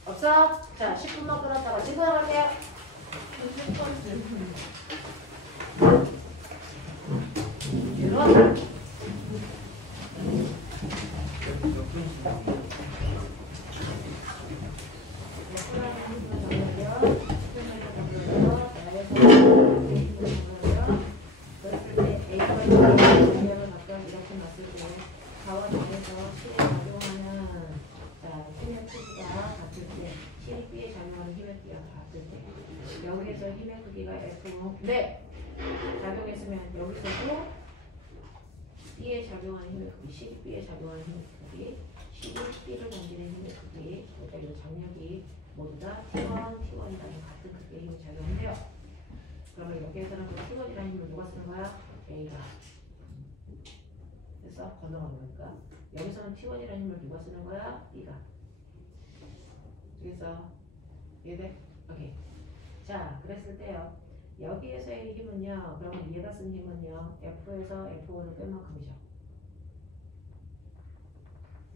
없어? 자, 10분만 끊었다가 지금 나갈게요. 이런. 여기에서 힘의 크기가 F. 네. 작용했으면 여기서도 B에 작용하는 힘의 크기, 12B에 작용하는 힘의 크기, 12B를 던지는 힘의 크기, 그러니까 이 장력이 모두 다 T1이라는 같은 크기의 힘이 작용한대요. 그러면 여기에서는 그 T1이라는 힘을 누가 쓰는 거야? A가. 그래서 건너가는 거니까. 여기서는 T1이라는 힘을 누가 쓰는 거야? B가. 그래서 이해돼? 오케이. 자, 그랬을 때요. 여기에서의 힘은요. 그러면 얘가 쓴 힘은요. F에서 F1을 뺀 만큼이죠.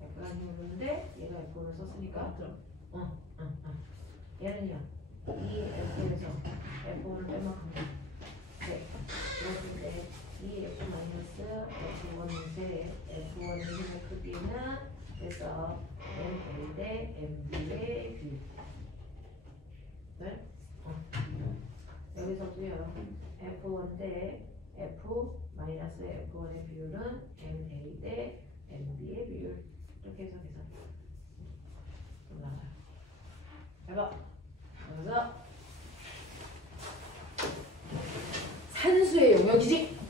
F라는 힘을 줬는데 얘가 F1을 썼으니까 얘는요. 이 F에서 F1을 뺀 만큼이죠. 네. 그랬을 때 이 F 마이너스 F1인데 F1의 힘의 크기는 그래서 MA 대 MB의 비율. 네? 여기서도요. F1 대 F-F1의 비율은 MA 대 MB의 비율. 이렇게 해서 계산 좀 나와요. 해봐. 그래서 산수의 영역이지.